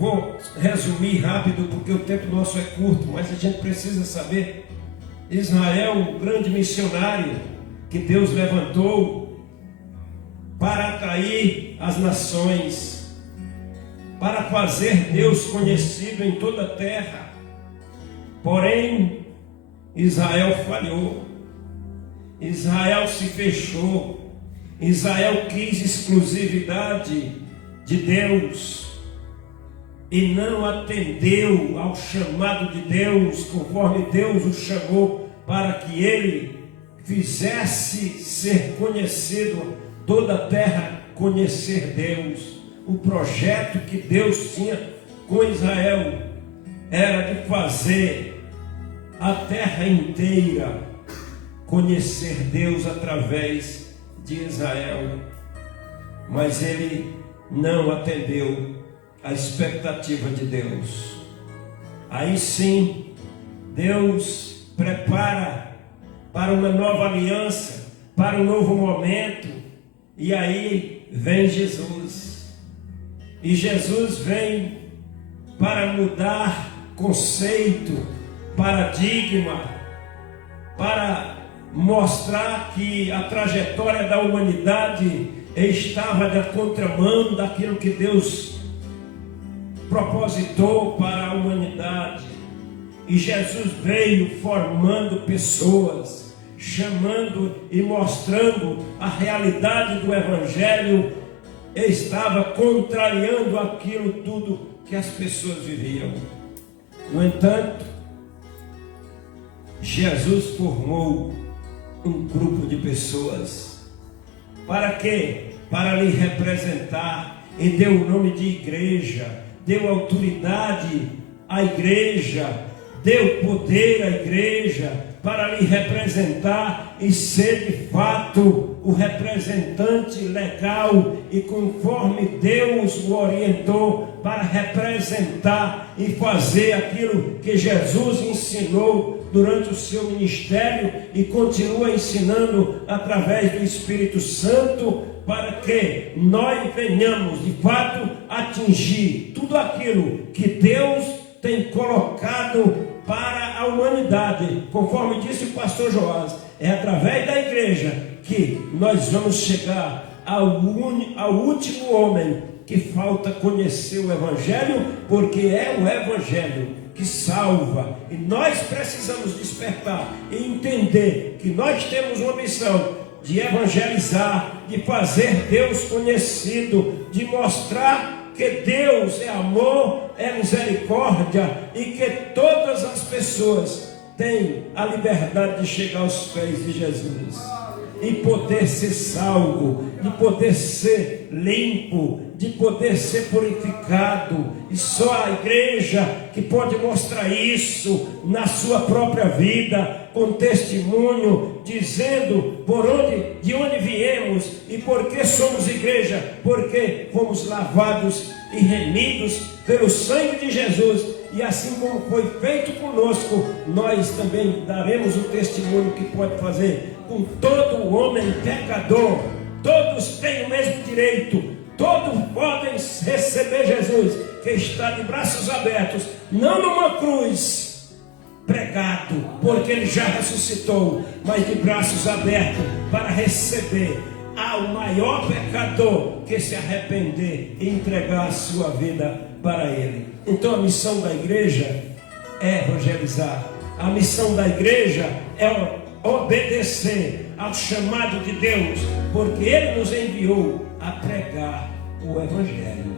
vou resumir rápido porque o tempo nosso é curto, mas a gente precisa saber. Israel, o grande missionário que Deus levantou para atrair as nações, para fazer Deus conhecido em toda a terra. Porém, Israel falhou, Israel se fechou, Israel quis exclusividade de Deus e não atendeu ao chamado de Deus, conforme Deus o chamou para que ele fizesse ser conhecido, toda a terra conhecer Deus. O projeto que Deus tinha com Israel era de fazer a terra inteira conhecer Deus através de Israel, mas ele não atendeu a expectativa de Deus. Aí sim, Deus prepara para uma nova aliança, para um novo momento, e aí vem Jesus. E Jesus vem para mudar conceito, paradigma, para mostrar que a trajetória da humanidade estava na contramão daquilo que Deus propositou para a humanidade. E Jesus veio formando pessoas, chamando e mostrando a realidade do Evangelho, e estava contrariando aquilo tudo que as pessoas viviam. No entanto, Jesus formou um grupo de pessoas. Para quê? Para lhe representar, e deu o nome de igreja, deu autoridade à igreja, deu poder à igreja para lhe representar e ser de fato o representante legal e conforme Deus o orientou para representar e fazer aquilo que Jesus ensinou durante o seu ministério e continua ensinando através do Espírito Santo, para que nós venhamos de fato atingir tudo aquilo que Deus tem colocado para a humanidade. Conforme disse o pastor Joás, é através da igreja que nós vamos chegar ao último homem que falta conhecer o Evangelho, porque é o Evangelho que salva, e nós precisamos despertar e entender que nós temos uma missão de evangelizar, de fazer Deus conhecido, de mostrar que Deus é amor, é misericórdia e que todas as pessoas têm a liberdade de chegar aos pés de Jesus e poder ser salvo, de poder ser limpo, de poder ser purificado. E só a igreja que pode mostrar isso na sua própria vida, com testemunho, dizendo de onde viemos e por que somos igreja, porque fomos lavados e remidos pelo sangue de Jesus. E assim como foi feito conosco, nós também daremos o testemunho que pode fazer com todo homem pecador. Todos têm o mesmo direito, todos podem receber Jesus, que está de braços abertos, não numa cruz pregado, porque ele já ressuscitou, mas de braços abertos para receber ao maior pecador que se arrepender e entregar a sua vida para ele. Então a missão da igreja é evangelizar, a missão da igreja é obedecer ao chamado de Deus, porque ele nos enviou a pregar o Evangelho.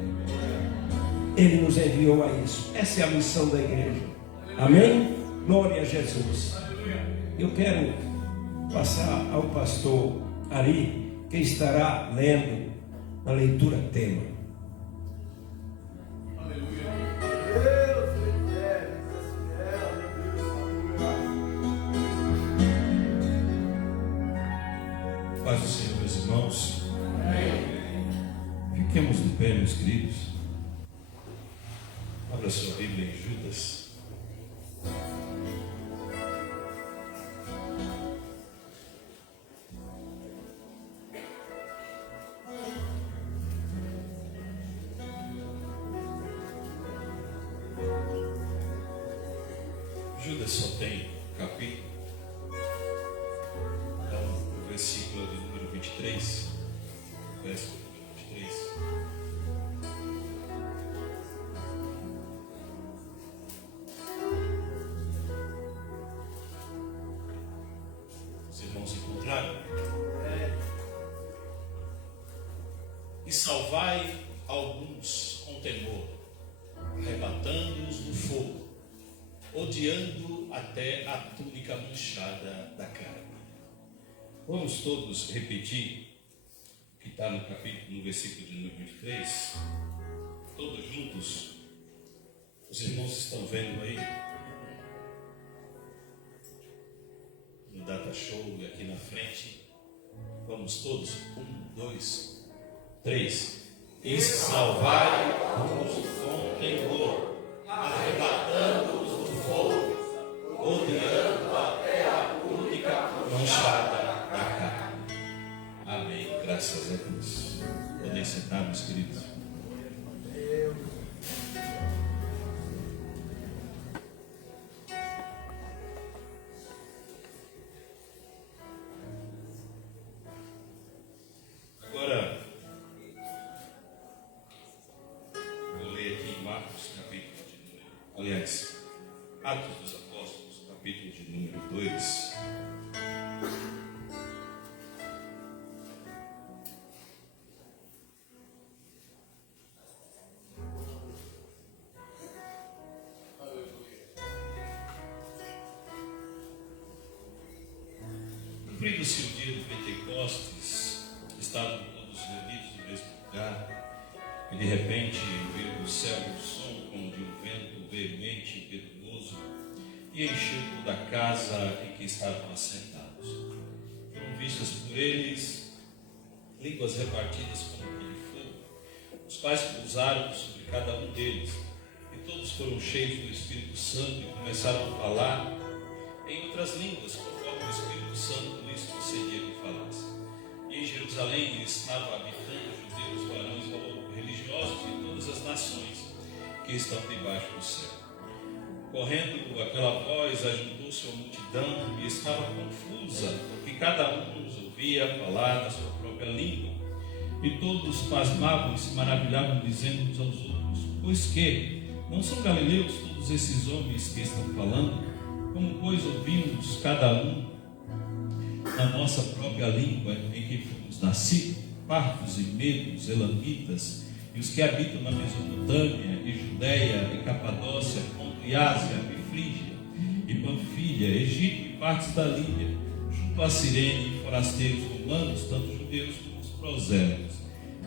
Ele nos enviou a isso. Essa é a missão da igreja. Amém? Glória a Jesus. Eu quero passar ao pastor Ari, que estará lendo a leitura tema. Paz do Senhor, meus irmãos. Amém. Fiquemos de pé, meus queridos. Abra sua Bíblia em Judas. Judas só tem capítulo. Então, o versículo de número 23, verso número 23. Os irmãos encontraram? E salvai alguns com temor, arrebatando-os do fogo, odiando até a túnica manchada da carne. Vamos todos repetir o que está no capítulo, no versículo de número 23, todos juntos. Os irmãos estão vendo aí no Data Show e aqui na frente. Vamos todos, 1, 2, 3. E salvai os com temor, arrebatando-os do fogo, odiando até a túnica manchada da carne. Amém. Graças a Deus. Podem sentar, meus queridos. Agora, vou ler aqui em Marcos, capítulo de número... Aliás, Atos dos Apóstolos, capítulo de número 2. Cumprido-se o dia de Pentecostes, estavam todos reunidos no mesmo lugar, e de repente veio do céu um som como de um vento veemente e impetuoso, e encheu toda a casa em que estavam assentados. Foram vistas por eles línguas repartidas como que de fogo, os quais pousaram sobre cada um deles, e todos foram cheios do Espírito Santo e começaram a falar em outras línguas, conforme o Espírito Santo lhes concedia que falasse. E em Jerusalém estavam habitando judeus, varões religiosos de todas as nações que estão debaixo do céu. Correndo aquela voz, ajuntou-se a multidão e estava confusa, porque cada um os ouvia falar na sua própria língua. E todos pasmavam e se maravilhavam, dizendo uns aos outros: pois que não são galileus todos esses homens que estão falando? Como, pois, ouvimos cada um na nossa própria língua em que fomos nascidos, partos e medos, elamitas, e os que habitam na Mesopotâmia, e Judéia, e Capadócia, Ponto e Ásia, e Frígia, e Panfilha, Egito e partes da Líbia, junto a Cirene, e forasteiros romanos, tanto judeus como os prosélitos,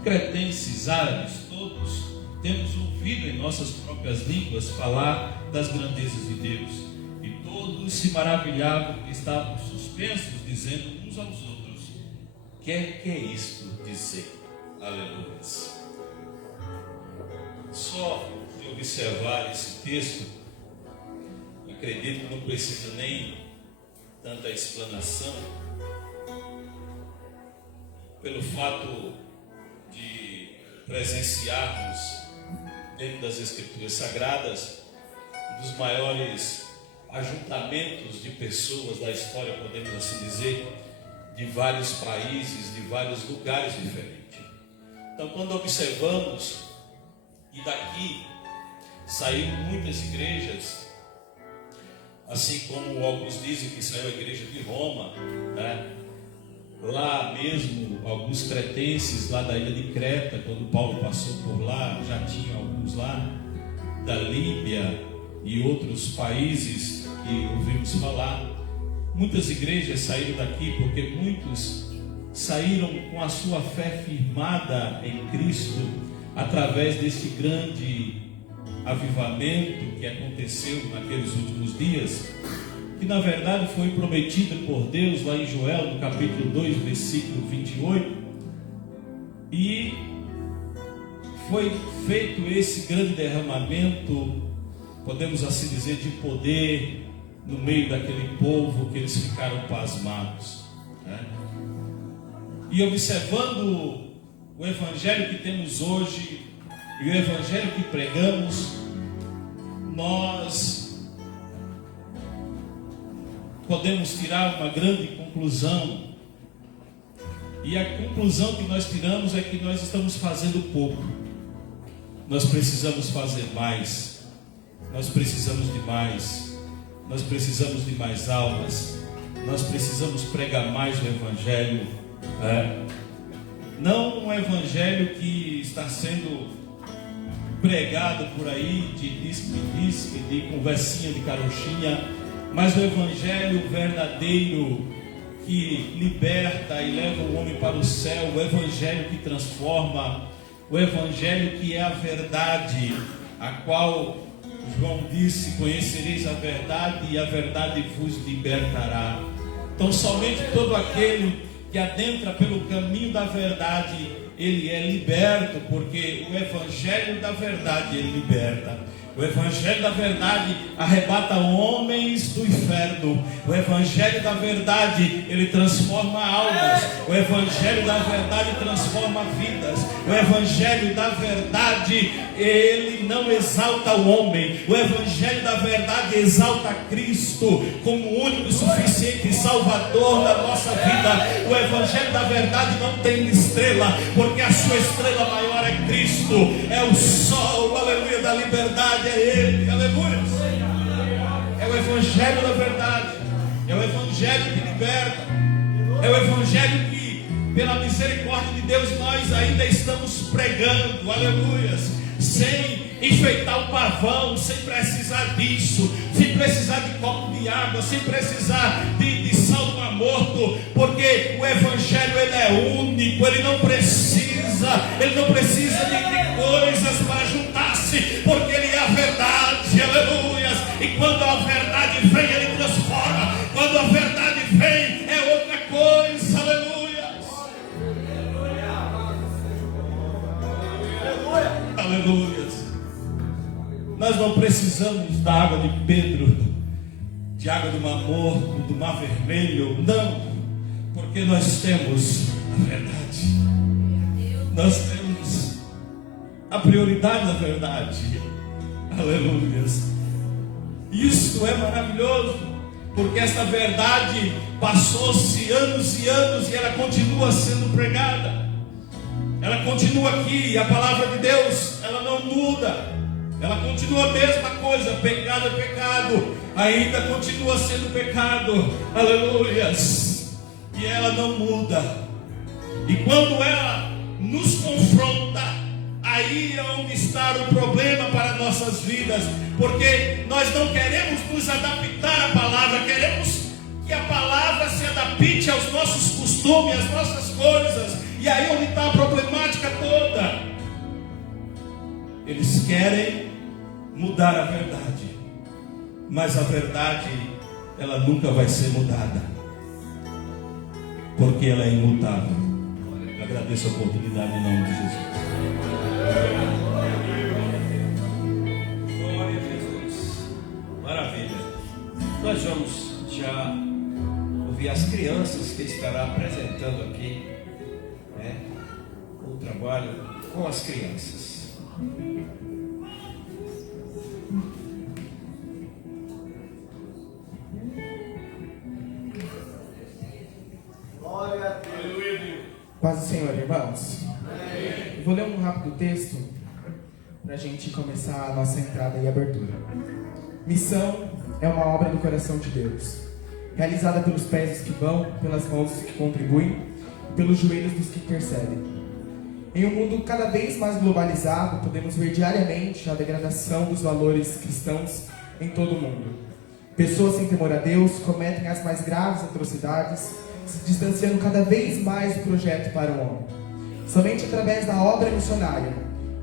cretenses, árabes, todos temos ouvido em nossas próprias línguas falar das grandezas de Deus. E todos se maravilhavam e estavam suspensos, dizendo uns aos outros: que é isto dizer? Aleluia. Só de observar esse texto, acredito que não precisa nem tanta explanação, pelo fato de presenciarmos dentro das Escrituras Sagradas um dos maiores ajuntamentos de pessoas da história, podemos assim dizer, de vários países, de vários lugares diferentes. Então, quando observamos, e daqui saíram muitas igrejas, assim como alguns dizem que saiu a igreja de Roma, né? Lá mesmo, alguns cretenses lá da ilha de Creta, quando Paulo passou por lá, já tinha alguns lá, da Líbia e outros países que ouvimos falar. Muitas igrejas saíram daqui porque muitos saíram com a sua fé firmada em Cristo através deste grande avivamento que aconteceu naqueles últimos dias, que na verdade foi prometido por Deus lá em Joel, no capítulo 2, versículo 28, e foi feito esse grande derramamento, podemos assim dizer, de poder no meio daquele povo, que eles ficaram pasmados, né? E observando o evangelho que temos hoje e o evangelho que pregamos, nós podemos tirar uma grande conclusão. E a conclusão que nós tiramos é que nós estamos fazendo pouco. Nós precisamos fazer mais. Nós precisamos de mais. Nós precisamos de mais almas. Nós precisamos pregar mais o Evangelho. Não um Evangelho que está sendo pregado por aí de disque, de conversinha, de carochinha, mas o Evangelho verdadeiro que liberta e leva o homem para o céu, o Evangelho que transforma, o Evangelho que é a verdade, a qual João disse: conhecereis a verdade e a verdade vos libertará. Então somente todo aquele que adentra pelo caminho da verdade, ele é liberto, porque o Evangelho da verdade ele liberta. O Evangelho da verdade arrebata homens do inferno. O Evangelho da verdade, ele transforma almas. O Evangelho da verdade transforma vidas. O Evangelho da verdade, ele não exalta o homem. O Evangelho da verdade exalta Cristo como o único e suficiente Salvador da nossa vida. O Evangelho da verdade não tem estrela, porque a sua estrela maior é Cristo. É o sol, aleluia, da liberdade. É Ele, aleluia. É o Evangelho da verdade. É o Evangelho que liberta. É o Evangelho que, pela misericórdia de Deus, nós ainda estamos pregando, aleluia, sem enfeitar o pavão, sem precisar disso, sem precisar de copo de água, sem precisar de sal do mar morto, porque o Evangelho ele é único, ele não precisa de coisas para juntar-se, porque ele é a verdade, aleluia. E quando a verdade vem, ele transforma. Quando a verdade vem, é outra coisa, aleluia. Aleluia. Nós não precisamos da água de Pedro, de água do Mar Morto, do Mar Vermelho, não, porque nós temos a verdade. Nós temos a prioridade da verdade. Aleluia. Isso é maravilhoso, porque esta verdade passou-se anos e anos e ela continua sendo pregada. Ela continua aqui, e a palavra de Deus, ela não muda. Ela continua a mesma coisa, pecado é pecado, ainda continua sendo pecado, aleluias, e ela não muda. E quando ela nos confronta, aí é onde está o problema para nossas vidas, porque nós não queremos nos adaptar à palavra, queremos que a palavra se adapte aos nossos costumes, às nossas coisas, e aí onde está a problemática toda. Eles querem mudar a verdade, mas a verdade ela nunca vai ser mudada, porque ela é imutável. Agradeço a oportunidade em nome de Jesus. Glória a Jesus. Maravilha. Nós vamos já ouvir as crianças que estará apresentando aqui, né, o trabalho com as crianças. Glória a Deus. Paz do Senhor, irmãos. Eu vou ler um rápido texto para a gente começar a nossa entrada e abertura. Missão é uma obra do coração de Deus, realizada pelos pés dos que vão, pelas mãos dos que contribuem e pelos joelhos dos que intercedem. Em um mundo cada vez mais globalizado, podemos ver diariamente a degradação dos valores cristãos em todo o mundo. Pessoas sem temor a Deus cometem as mais graves atrocidades, se distanciando cada vez mais do projeto para o homem. Somente através da obra missionária,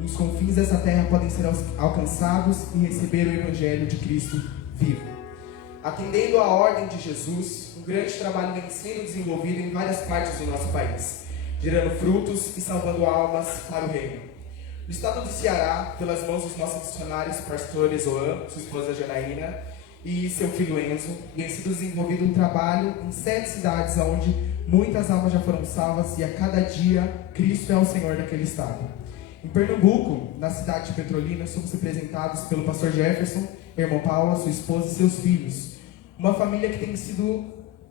os confins dessa terra podem ser alcançados e receber o Evangelho de Cristo vivo. Atendendo à ordem de Jesus, um grande trabalho vem sendo desenvolvido em várias partes do nosso país, gerando frutos e salvando almas para o reino. No estado do Ceará, pelas mãos dos nossos missionários, pastor Ezoan, sua esposa Janaína e seu filho Enzo, tem sido desenvolvido um trabalho em 7 cidades onde muitas almas já foram salvas e a cada dia Cristo é o Senhor daquele estado. Em Pernambuco, na cidade de Petrolina, somos representados pelo pastor Jefferson, irmão Paula, sua esposa e seus filhos. Uma família que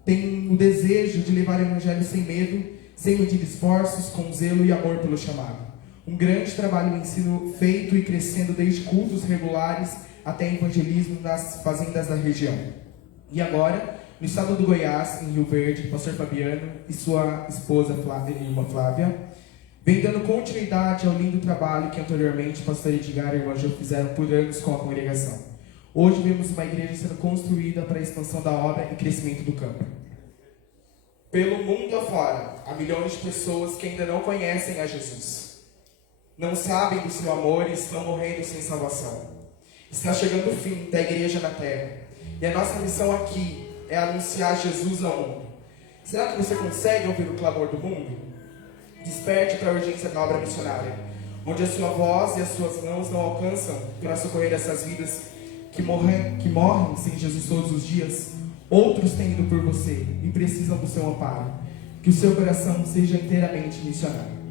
tem o desejo de levar o Evangelho sem medo, sem medir esforços, com zelo e amor pelo chamado. Um grande trabalho de ensino feito e crescendo desde cultos regulares até evangelismo nas fazendas da região. E agora, no estado do Goiás, em Rio Verde, o pastor Fabiano e sua esposa irmã Flávia, vem dando continuidade ao lindo trabalho que anteriormente o pastor Edgar e o irmão Gil fizeram por anos com a congregação. Hoje vemos uma igreja sendo construída para a expansão da obra e crescimento do campo. Pelo mundo afora, há milhões de pessoas que ainda não conhecem a Jesus. Não sabem do seu amor e estão morrendo sem salvação. Está chegando o fim da igreja na terra. E a nossa missão aqui é anunciar Jesus ao mundo. Será que você consegue ouvir o clamor do mundo? Desperte para a urgência da obra missionária, onde a sua voz e as suas mãos não alcançam para socorrer essas vidas que morrem sem Jesus todos os dias. Outros têm ido por você e precisam do seu amparo. Que o seu coração seja inteiramente missionário.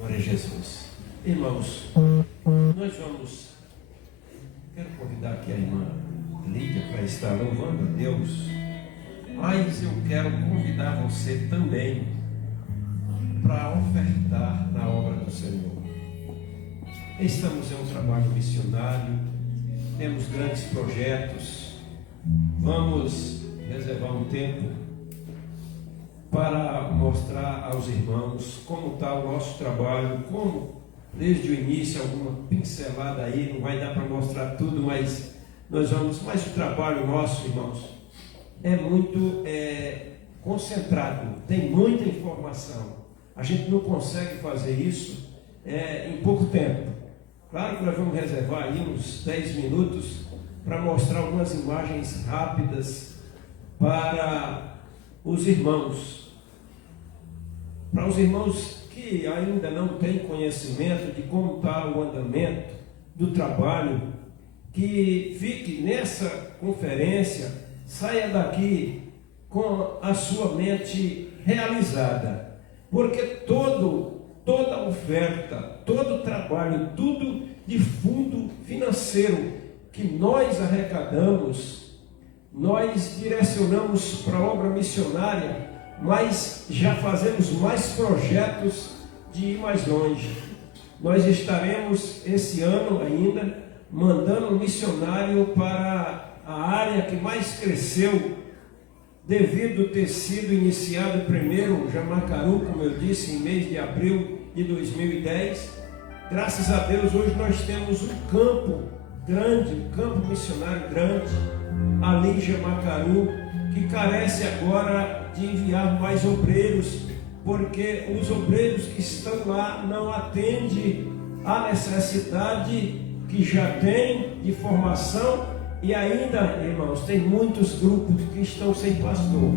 Glória a Jesus. Irmãos, nós vamos... Quero convidar aqui a irmã Lídia para estar louvando a Deus, mas eu quero convidar você também para ofertar na obra do Senhor. Estamos em um trabalho missionário, temos grandes projetos, vamos reservar um tempo para mostrar aos irmãos como está o nosso trabalho, como desde o início, alguma pincelada aí, não vai dar para mostrar tudo, mas nós vamos, mas o trabalho nosso, irmãos, é muito concentrado, tem muita informação, a gente não consegue fazer isso em pouco tempo. Claro que nós vamos reservar aí uns 10 minutos para mostrar algumas imagens rápidas para os irmãos que ainda não têm conhecimento de como está o andamento do trabalho, que fique nessa conferência, saia daqui com a sua mente realizada, porque toda oferta, todo trabalho, tudo de fundo financeiro que nós arrecadamos, nós direcionamos para a obra missionária, mas já fazemos mais projetos de ir mais longe. Nós estaremos esse ano ainda mandando um missionário para a área que mais cresceu, devido ter sido iniciado primeiro Jamacaru, como eu disse, em mês de abril de 2010. Graças a Deus, hoje nós temos um campo grande, um campo missionário grande, ali em Jamacaru, que carece agora de enviar mais obreiros, porque os obreiros que estão lá não atendem à necessidade que já tem de formação, e ainda, irmãos, tem muitos grupos que estão sem pastor,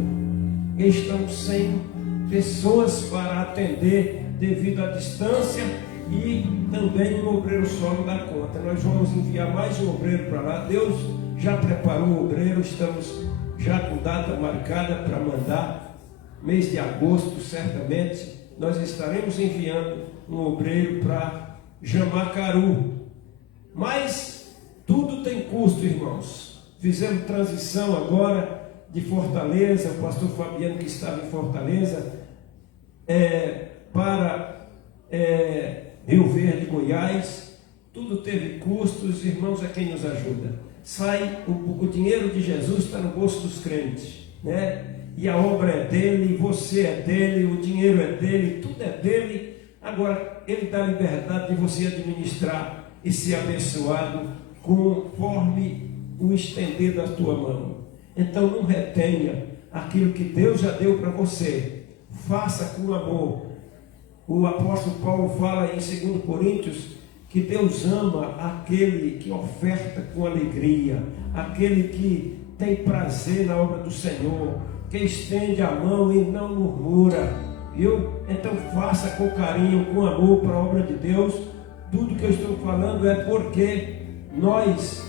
que estão sem pessoas para atender devido à distância, e também um obreiro só não dá conta. Nós vamos enviar mais um obreiro para lá. Deus já preparou o obreiro, estamos já com data marcada para mandar, mês de agosto, certamente, nós estaremos enviando um obreiro para Jamacaru. Mas tudo tem custo, irmãos. Fizemos transição agora de Fortaleza, o pastor Fabiano, que estava em Fortaleza, para Rio Verde, Goiás. Tudo teve custos, irmãos, é quem nos ajuda. O dinheiro de Jesus está no bolso dos crentes, né? E a obra é dele, você é dele, o dinheiro é dele, tudo é dele. Agora, ele dá liberdade de você administrar e ser abençoado conforme o estender da tua mão. Então, não retenha aquilo que Deus já deu para você. Faça com amor. O apóstolo Paulo fala em 2 Coríntios que Deus ama aquele que oferta com alegria, aquele que tem prazer na obra do Senhor, que estende a mão e não murmura, viu? Então faça com carinho, com amor para a obra de Deus. Tudo que eu estou falando é porque nós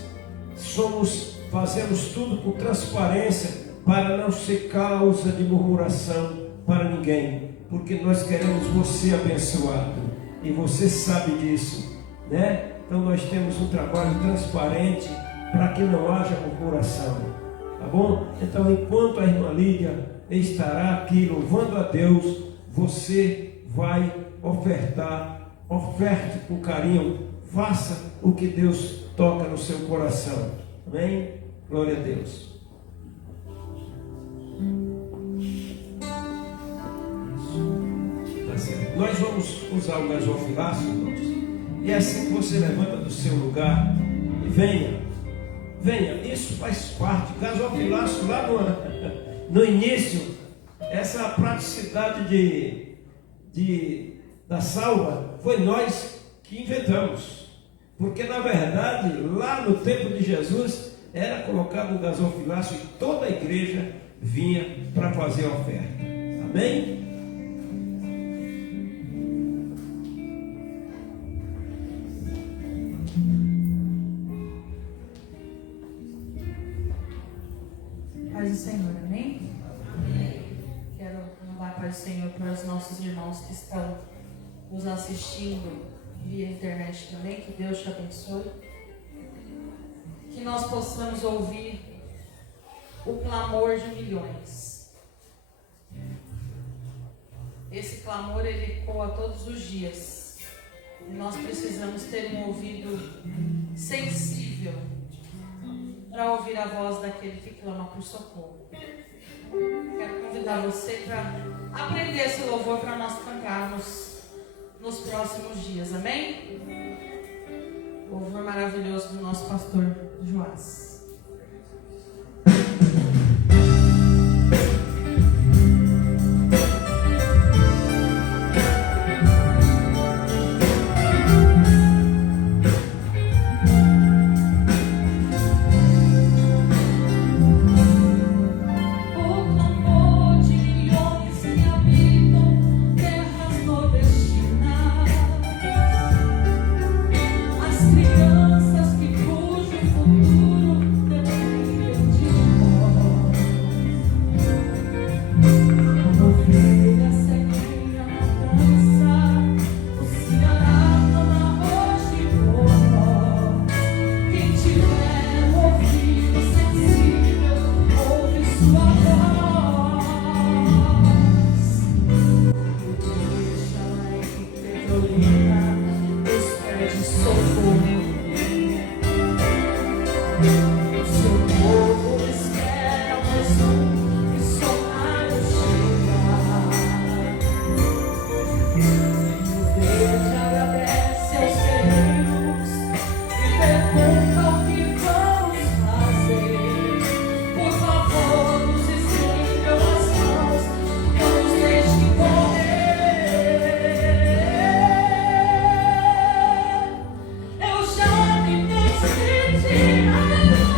fazemos tudo com transparência, para não ser causa de murmuração para ninguém, porque nós queremos você abençoado, e você sabe disso, né? Então nós temos um trabalho transparente para que não haja murmuração, tá bom? Então, enquanto a irmã Lídia estará aqui louvando a Deus, você vai ofertar, oferte com carinho, faça o que Deus toca no seu coração, amém? Glória a Deus. Tá certo. Nós vamos usar o gasofilaço, irmãos. E é assim que você levanta do seu lugar e venha, isso faz parte. O gasofilaço lá no início, essa praticidade da salva, foi nós que inventamos. Porque na verdade, lá no tempo de Jesus, era colocado um gasofilaço e toda a igreja vinha para fazer a oferta. Amém? Paz do Senhor, amém? Amém. Quero mandar a paz do Senhor para os nossos irmãos que estão nos assistindo via internet também, que Deus te abençoe. Que nós possamos ouvir o clamor de milhões. Esse clamor, ele ecoa todos os dias. E nós precisamos ter um ouvido sensível para ouvir a voz daquele que clama por socorro. Quero convidar você para aprender esse louvor para nós cantarmos nos próximos dias, amém? Louvor maravilhoso do nosso pastor Joás. Eu já me decidi.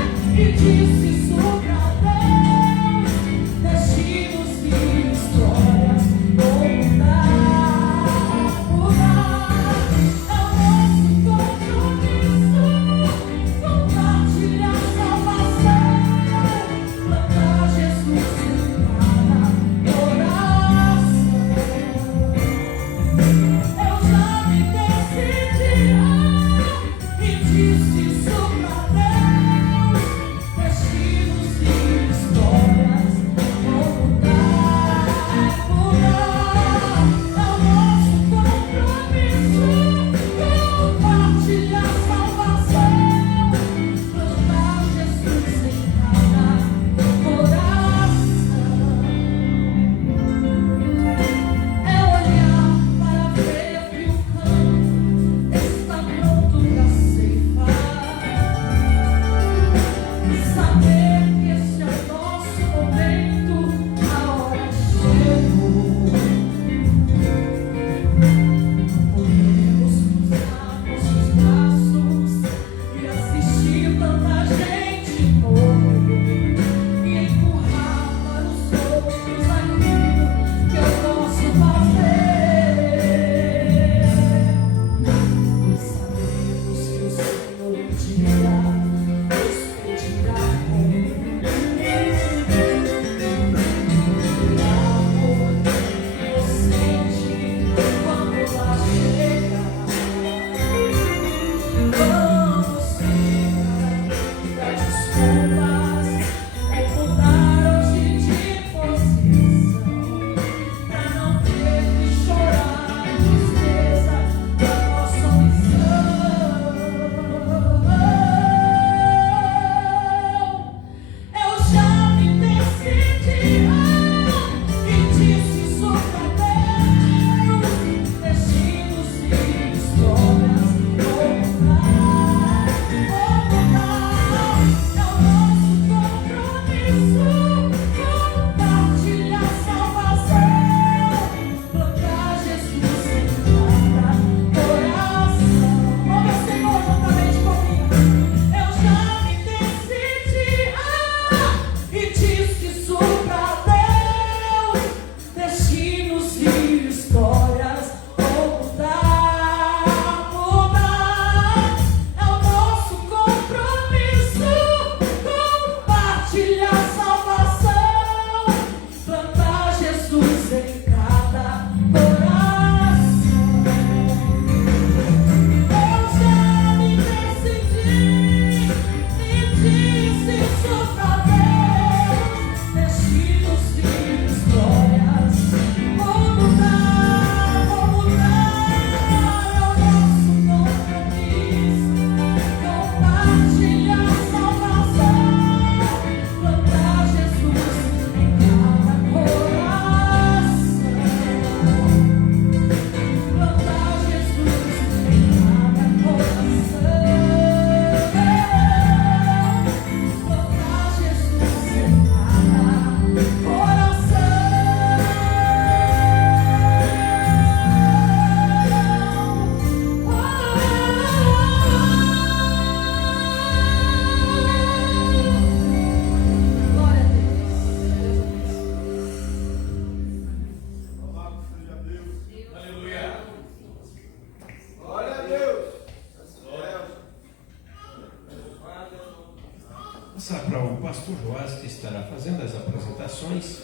passar para o pastor Joás, que estará fazendo as apresentações,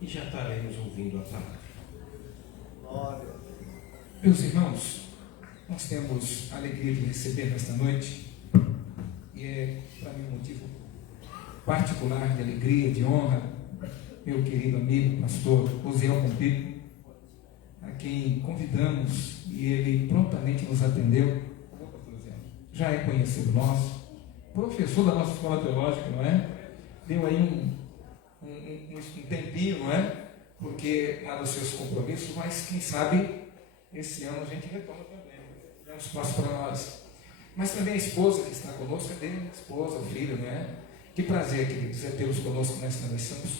e já estaremos ouvindo a palavra. Meus irmãos, nós temos a alegria de receber nesta noite, e é para mim um motivo particular de alegria, de honra, meu querido amigo, pastor Osiel Pompeu, a quem convidamos e ele prontamente nos atendeu. Já é conhecido nosso, professor da nossa escola teológica, não é? Deu aí um tempinho, não é? Porque há dos seus compromissos, mas quem sabe esse ano a gente retoma também, dá um espaço para nós. Mas também a esposa que está conosco, cadê a esposa, o filho, não é? Que prazer, queridos, é tê-los conosco nesta noite. Estamos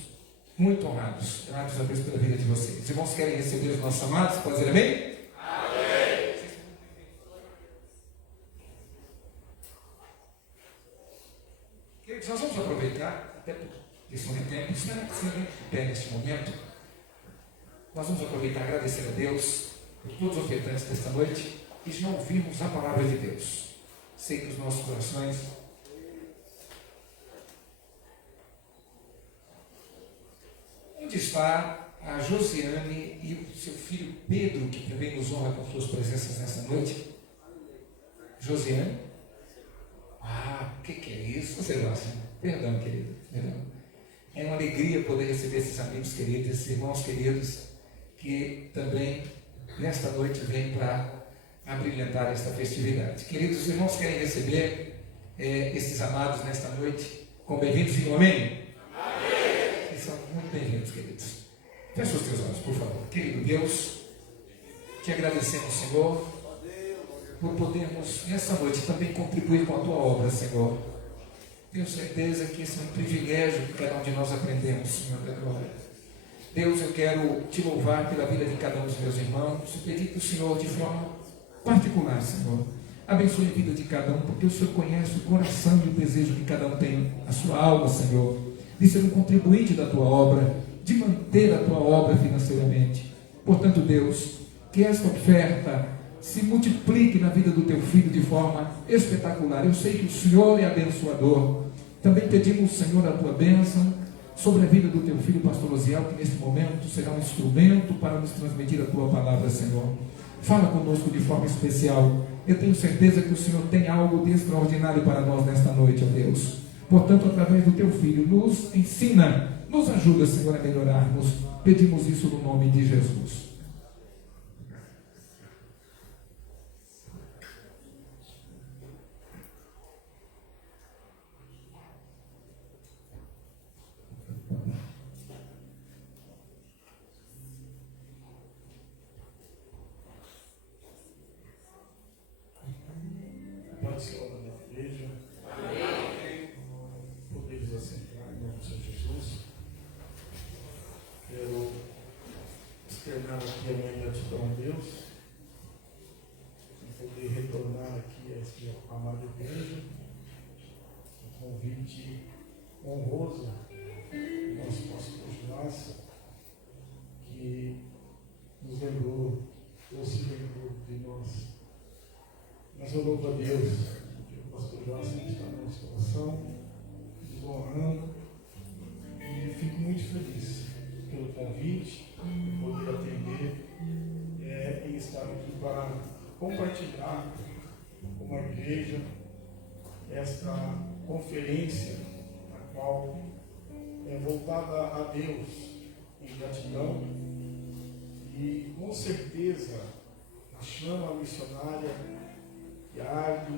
muito honrados, gratos a Deus pela vida de vocês. Os irmãos querem receber os nossos amados, pode dizer amém? Amém! Queridos, nós vamos aproveitar, até por questão de tempo, espero que você pé neste momento. Nós vamos aproveitar e agradecer a Deus por todos os ofertantes desta noite e de não ouvirmos a palavra de Deus. Sei que os nossos corações onde está a Josiane e o seu filho Pedro, que também nos honra com suas presenças nessa noite? Josiane? O que é isso? Você gosta? Perdão, querido. Perdão. É uma alegria poder receber esses amigos queridos, esses irmãos queridos, que também nesta noite vêm para abrilhantar esta festividade. Queridos, os irmãos querem receber esses amados nesta noite como bem-vindos, sim, amém? São muito bem-vindos, queridos. Feche os teus olhos, por favor. Querido Deus, te agradecemos, Senhor, por podermos, nessa noite, também contribuir com a tua obra, Senhor. Tenho certeza que esse é um privilégio que cada um de nós aprendemos, Senhor da glória. Deus, eu quero te louvar pela vida de cada um dos meus irmãos e pedir para o Senhor, de forma particular, Senhor, abençoe a vida de cada um, porque o Senhor conhece o coração e o desejo que cada um tem, a sua alma, Senhor, de ser um contribuinte da tua obra, de manter a tua obra financeiramente. Portanto, Deus, que esta oferta se multiplique na vida do teu filho de forma espetacular. Eu sei que o Senhor é abençoador. Também pedimos, Senhor, a tua bênção sobre a vida do teu filho, pastor Osiel, que neste momento será um instrumento para nos transmitir a tua palavra, Senhor. Fala conosco de forma especial. Eu tenho certeza que o Senhor tem algo de extraordinário para nós nesta noite, ó Deus. Portanto, através do teu filho, nos ensina, nos ajuda, Senhor, a melhorarmos. Pedimos isso no nome de Jesus. Pode ser hora da igreja. Amém. Podemos assentar em nome do Senhor Jesus. Quero externar aqui a minha gratidão a Deus por poder retornar aqui a esta amada igreja. Um convite honroso do nosso pastor Joás, que nos lembrou, ou se lembrou de nós. Mas eu louvo a Deus, porque o pastor Joás está no nosso coração, nos honrando, e fico muito feliz pelo convite, por poder atender e estar aqui para compartilhar com a igreja esta conferência, a qual é voltada a Deus em gratidão, e com certeza a chama missionária que arde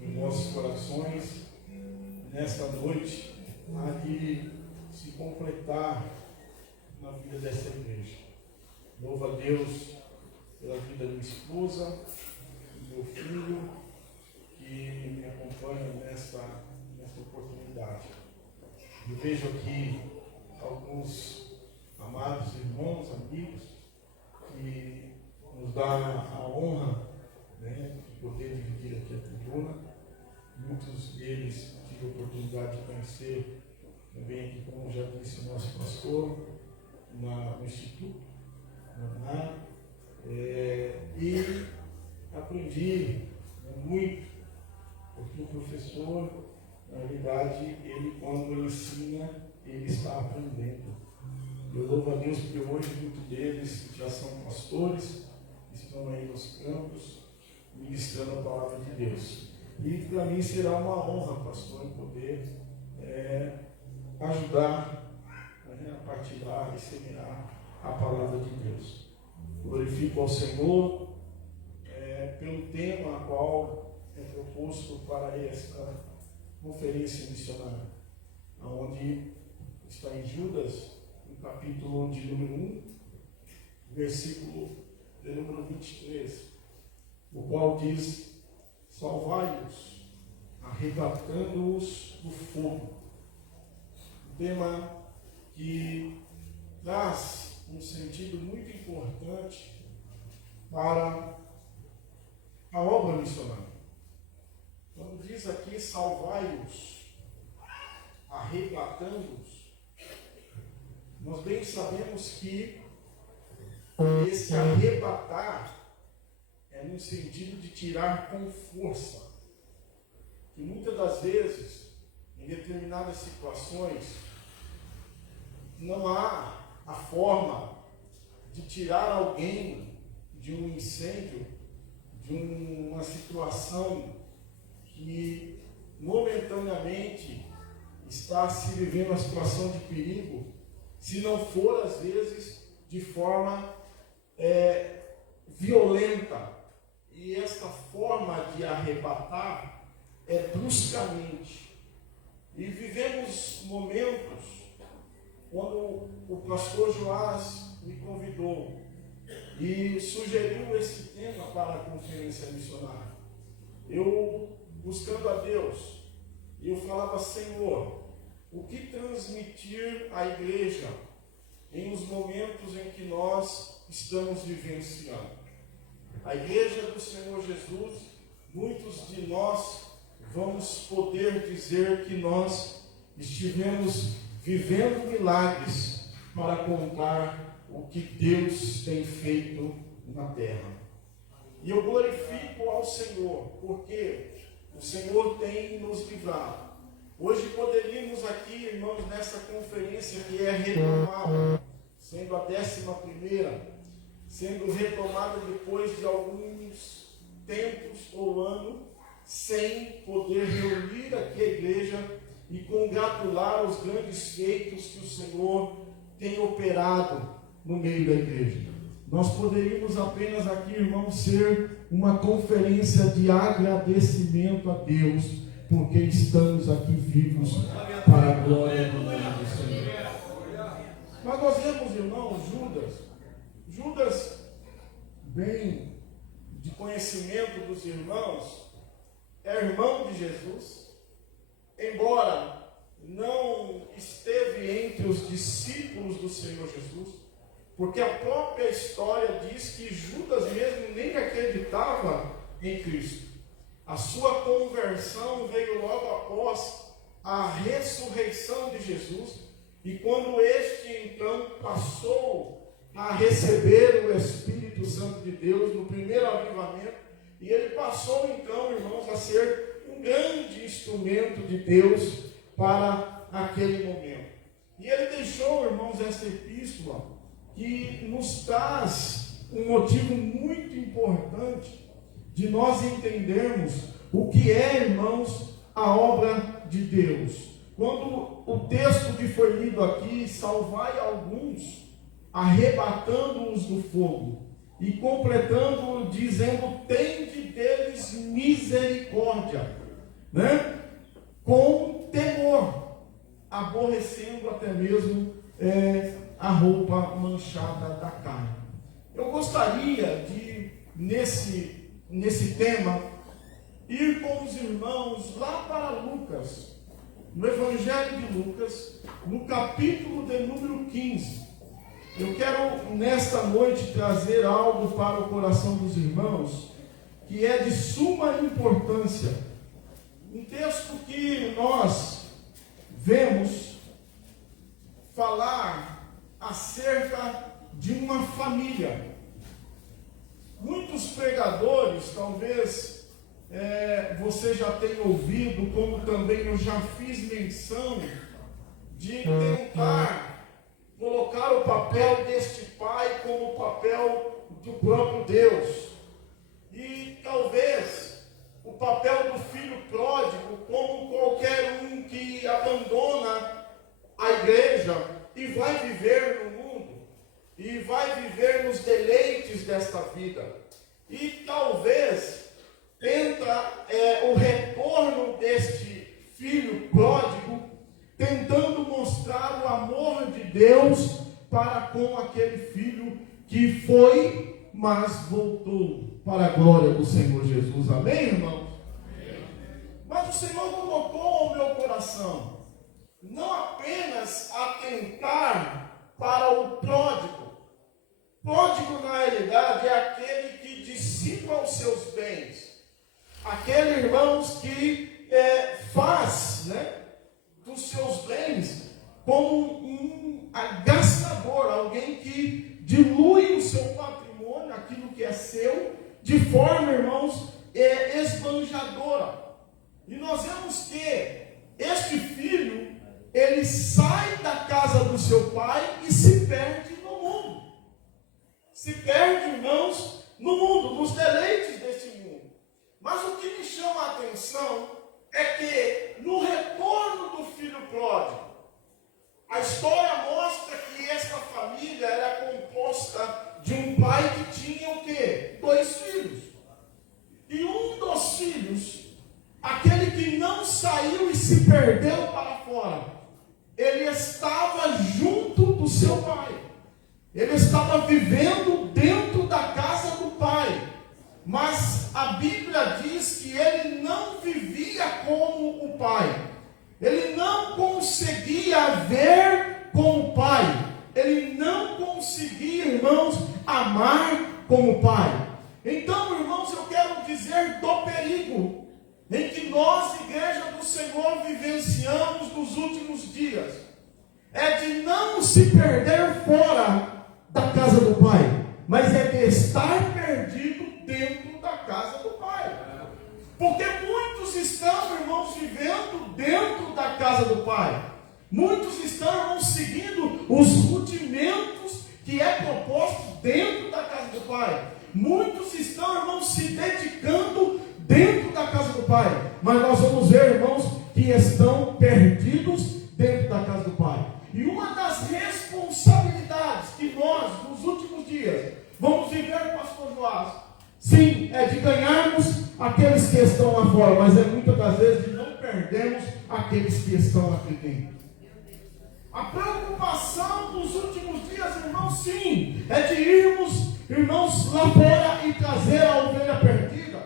em vossos corações nesta noite há de se completar na vida desta igreja. Louvo a Deus pela vida da minha esposa, do meu filho, que me acompanham nesta oportunidade. Eu vejo aqui alguns amados irmãos, amigos, que nos dão a honra, de poder dividir aqui a tribuna. Muitos deles tive a oportunidade de conhecer também aqui, como já disse o nosso pastor, no Instituto, e aprendi muito, porque o professor Na realidade, ele, quando ensina, ele está aprendendo. Eu louvo a Deus porque hoje muitos deles já são pastores, estão aí nos campos, ministrando a palavra de Deus. E para mim será uma honra, pastor, em poder ajudar a partilhar e semear a palavra de Deus. Glorifico ao Senhor pelo tema a qual é proposto para esta conferência missionária, onde está em Judas, no capítulo de número 1, versículo de número 23, o qual diz: salvai-os, arrebatando-os do fogo. Um tema que traz um sentido muito importante para a obra missionária. Quando diz aqui salvai-os, arrebatando-os, nós bem sabemos que esse arrebatar é no sentido de tirar com força. E muitas das vezes, em determinadas situações, não há a forma de tirar alguém de um incêndio, de uma situação que momentaneamente está se vivendo uma situação de perigo, se não for às vezes de forma violenta. E esta forma de arrebatar é bruscamente. E vivemos momentos quando o pastor Joás me convidou e sugeriu esse tema para a conferência missionária. Eu, buscando a Deus, eu falava: Senhor, o que transmitir à igreja em os momentos em que nós estamos vivenciando? A igreja do Senhor Jesus, muitos de nós vamos poder dizer que nós estivemos vivendo milagres para contar o que Deus tem feito na terra. E eu glorifico ao Senhor, porque o Senhor tem nos livrado. Hoje poderíamos aqui, irmãos, nessa conferência que é retomada, sendo a 11ª, sendo retomada depois de alguns tempos ou ano, sem poder reunir aqui a igreja e congratular os grandes feitos que o Senhor tem operado no meio da igreja. Nós poderíamos apenas aqui, irmãos, ser uma conferência de agradecimento a Deus, porque estamos aqui vivos para a glória do nome do Senhor. Mas nós vemos, irmãos, Judas, bem de conhecimento dos irmãos, é irmão de Jesus, embora não esteve entre os discípulos do Senhor Jesus, porque a própria história diz que Judas mesmo nem acreditava em Cristo. A sua conversão veio logo após a ressurreição de Jesus, e quando este então passou a receber o Espírito Santo de Deus no primeiro avivamento, e ele passou então, irmãos, a ser um grande instrumento de Deus para aquele momento. E ele deixou, irmãos, essa epístola que nos traz um motivo muito importante de nós entendermos o que é, irmãos, a obra de Deus. Quando o texto que foi lido aqui, salvai alguns, arrebatando-os do fogo, e completando, dizendo, tende deles misericórdia, né? Com temor, aborrecendo até mesmo a roupa manchada da carne. Eu gostaria de, nesse tema, ir com os irmãos lá para Lucas, no Evangelho de Lucas, no capítulo de número 15. Eu quero nesta noite trazer algo para o coração dos irmãos que é de suma importância. Um texto que nós vemos falar acerca de uma família. Muitos pregadores talvez você já tem ouvido, como também eu já fiz menção, de tentar colocar o papel deste pai como o papel do próprio Deus. E talvez o papel do filho pródigo como qualquer um que abandona a igreja e vai viver no mundo, e vai viver nos deleites desta vida. E talvez tenta o retorno deste filho pródigo, tentando mostrar o amor de Deus para com aquele filho que foi, mas voltou para a glória do Senhor Jesus. Amém, irmãos? Amém. Mas o Senhor colocou ao meu coração não apenas atentar para o pródigo. Pródigo, na realidade, é aquele que dissipa os seus bens. Aquele, irmãos, que faz, dos seus bens como um gastador, alguém que dilui o seu patrimônio, aquilo que é seu, de forma, irmãos, esbanjadora. E nós vemos que este filho, ele sai da casa do seu pai e se perde no mundo. Se perde, irmãos, no mundo, nos deleites deste mundo. Mas o que me chama a atenção é que no retorno do filho pródigo, a história mostra que esta família era composta de um pai que tinha o quê? 2 filhos. E um dos filhos, aquele que não saiu e se perdeu para fora, ele estava junto do seu pai. Ele estava vivendo dentro da casa do pai. Mas a Bíblia diz que ele não vivia como o pai. Ele não conseguia ver como o pai. Ele não conseguia, irmãos, amar como o pai. Então, irmãos, eu quero dizer do perigo em que nós, Igreja do Senhor, vivenciamos nos últimos dias. É de não se perder fora da casa do pai, mas é de estar perdido dentro da casa do pai. Porque muitos estão, irmãos, vivendo dentro da casa do pai. Muitos estão, irmãos, seguindo os rudimentos que é proposto dentro da casa do pai. Muitos estão, irmãos, se dedicando dentro da casa do pai. Mas nós vamos ver, irmãos, que estão perdidos dentro da casa do pai. E uma das responsabilidades que nós, nos últimos dias, vamos viver, pastor Joás, sim, é de ganharmos aqueles que estão lá fora, mas é muitas das vezes de não perdermos aqueles que estão aqui dentro. A preocupação dos últimos dias, irmãos, sim, é de irmos, irmãos, lá fora e trazer a ovelha perdida.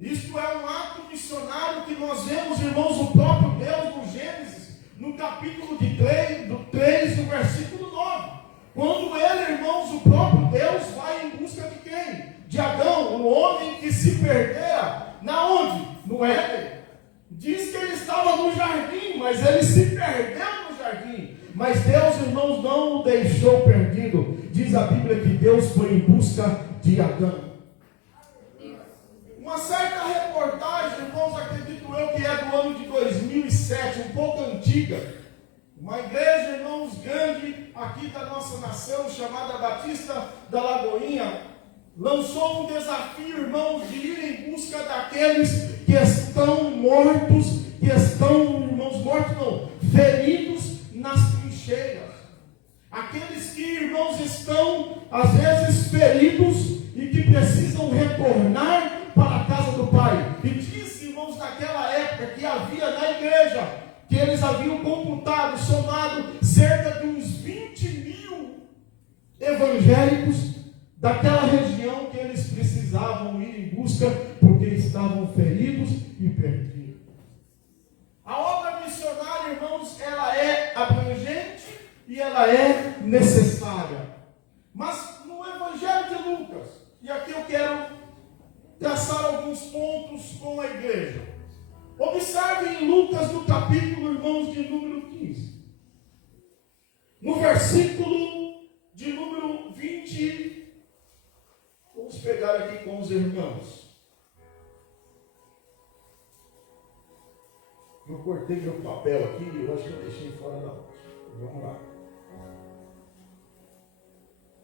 Isto é um ato missionário que nós vemos, irmãos, o próprio Deus no Gênesis, no capítulo de 3, no versículo 9. Quando ele, irmãos, o próprio Deus vai em busca de quem? De Adão, o homem que se perdera. Na onde? No Éden. Diz que ele estava no jardim, mas ele se perdeu no jardim. Mas Deus, irmãos, não o deixou perdido. Diz a Bíblia que Deus foi em busca de Adão. Uma certa reportagem, irmãos, acredito eu que é do ano de 2007, um pouco antiga. Uma igreja, irmãos, grande aqui da nossa nação, chamada Batista da Lagoinha, lançou um desafio, irmãos, de ir em busca daqueles que estão mortos, que estão, irmãos, mortos não, feridos nas trincheiras. Aqueles que, irmãos, estão, às vezes, feridos e que precisam retornar para a casa do Pai. E disse, irmãos, naquela época que havia na igreja, que eles haviam computado, somado cerca de uns 20.000 evangélicos daquela região que eles precisavam ir em busca, porque estavam feridos e perdidos. A obra missionária, irmãos, ela é abrangente e ela é necessária. Mas no Evangelho de Lucas, e aqui eu quero traçar alguns pontos com a igreja. Observe em Lucas, no capítulo, irmãos, de número 15. No versículo de número 20. Vamos pegar aqui com os irmãos. Eu cortei meu papel aqui, eu acho que eu deixei fora da outra. Vamos lá.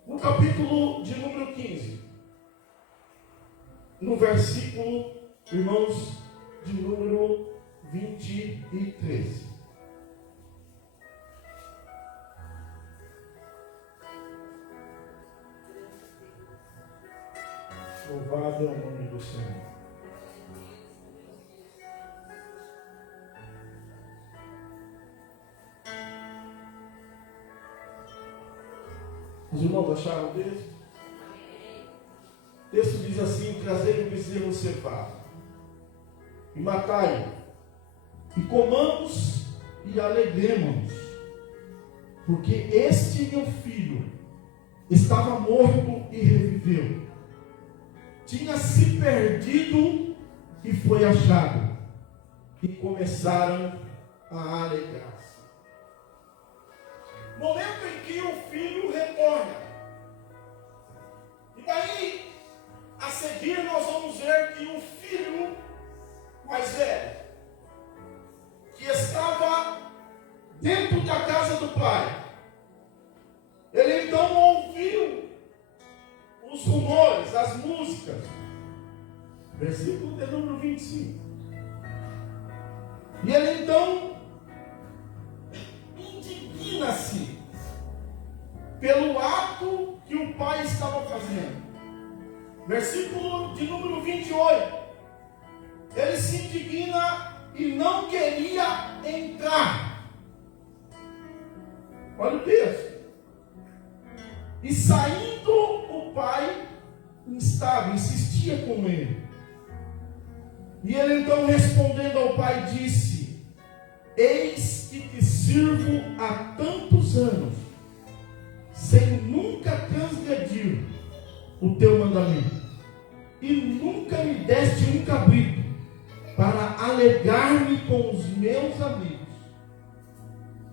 No capítulo de número 15, no versículo, irmãos, de número 23. Louvado é o nome do Senhor. Os irmãos acharam o texto? O texto diz assim: trazei o bezerro cevado, e matai-o, e comamos e alegremos-nos, porque este meu filho estava morto e reviveu, tinha se perdido e foi achado, e começaram a alegrar-se. Momento em que o filho retorna. E daí, a seguir, nós vamos ver que o filho mais velho, que estava dentro da casa do pai, ele então ouviu os rumores, as músicas. Versículo de número 25. E ele então indigna-se pelo ato que o pai estava fazendo. Versículo de número 28. Ele se indigna e não queria entrar. Olha o texto. E saindo o pai insistia com ele. E ele então respondendo ao pai disse: eis que te sirvo há tantos anos, sem nunca transgredir o teu mandamento, e nunca me deste um cabrito para alegrar-me com os meus amigos.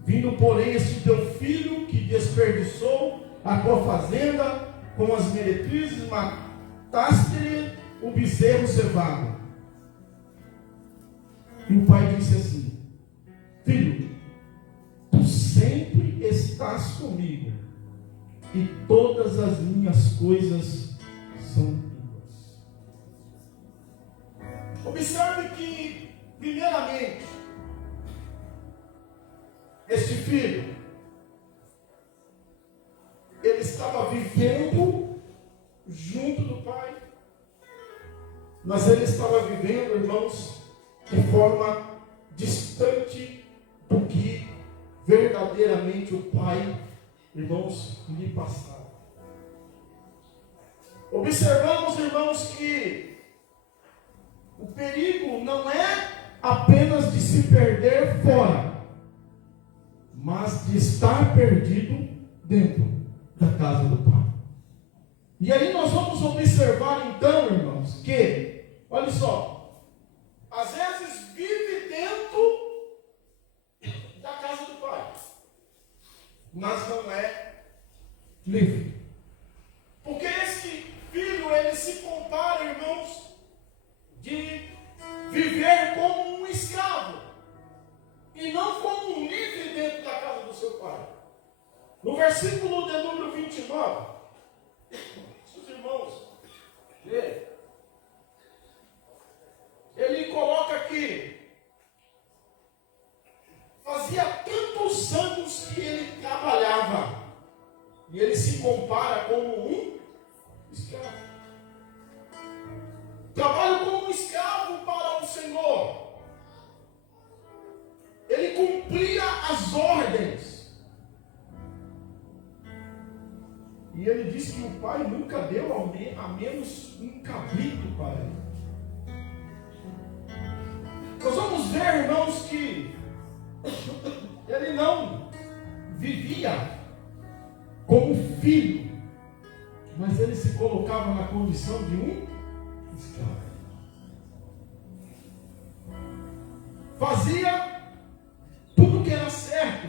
Vindo, porém, este teu filho que desperdiçou a tua fazenda com as meretrizes, mataste-lhe o bezerro cevado. E o pai disse assim: filho, tu sempre estás comigo, e todas as minhas coisas são tuas. Observe que, primeiramente, este filho, ele estava vivendo junto do pai, mas ele estava vivendo, irmãos, de forma distante do que verdadeiramente o pai, irmãos, lhe passava. Observamos, irmãos, que o perigo não é apenas de se perder fora, mas de estar perdido dentro da casa do pai. E aí nós vamos observar então, irmãos, que, olha só, às vezes vive dentro da casa do pai, mas não é livre. Porque esse filho, ele se compara, irmãos, de viver como um escravo e não como um livre dentro da casa do seu pai. No versículo de número 29, se os irmãos lerem, ele coloca aqui: fazia tantos anos que ele trabalhava, e ele se compara como um escravo. Trabalho como um escravo para o Senhor. Ele cumpria as ordens. E ele disse que o pai nunca deu a menos um cabrito para ele. Nós vamos ver, irmãos, que ele não vivia como filho, mas ele se colocava na condição de um escravo. Fazia tudo que era certo,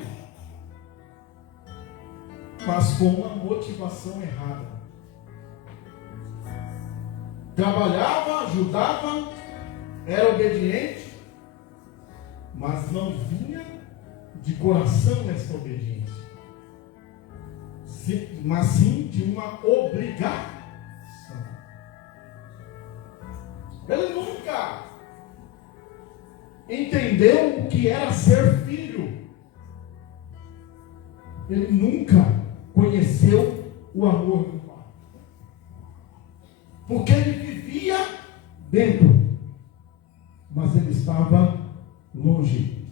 mas com uma motivação errada. Trabalhava, ajudava, era obediente, mas não vinha de coração essa obediência, mas sim de uma obrigação. Ele nunca entendeu o que era ser filho. Ele nunca conheceu o amor do Pai. Porque ele vivia dentro, mas ele estava longe.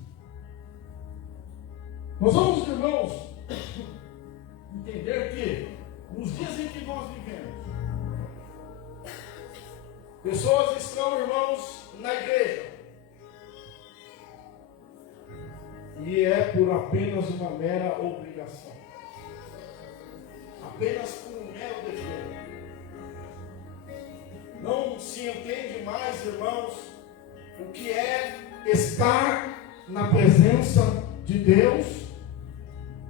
Nós vamos, irmãos, entender que nos dias em que nós vivemos, pessoas estão, irmãos, na igreja, e é por apenas uma mera obrigação, apenas por um mero dever. Não se entende mais, irmãos, o que é estar na presença de Deus,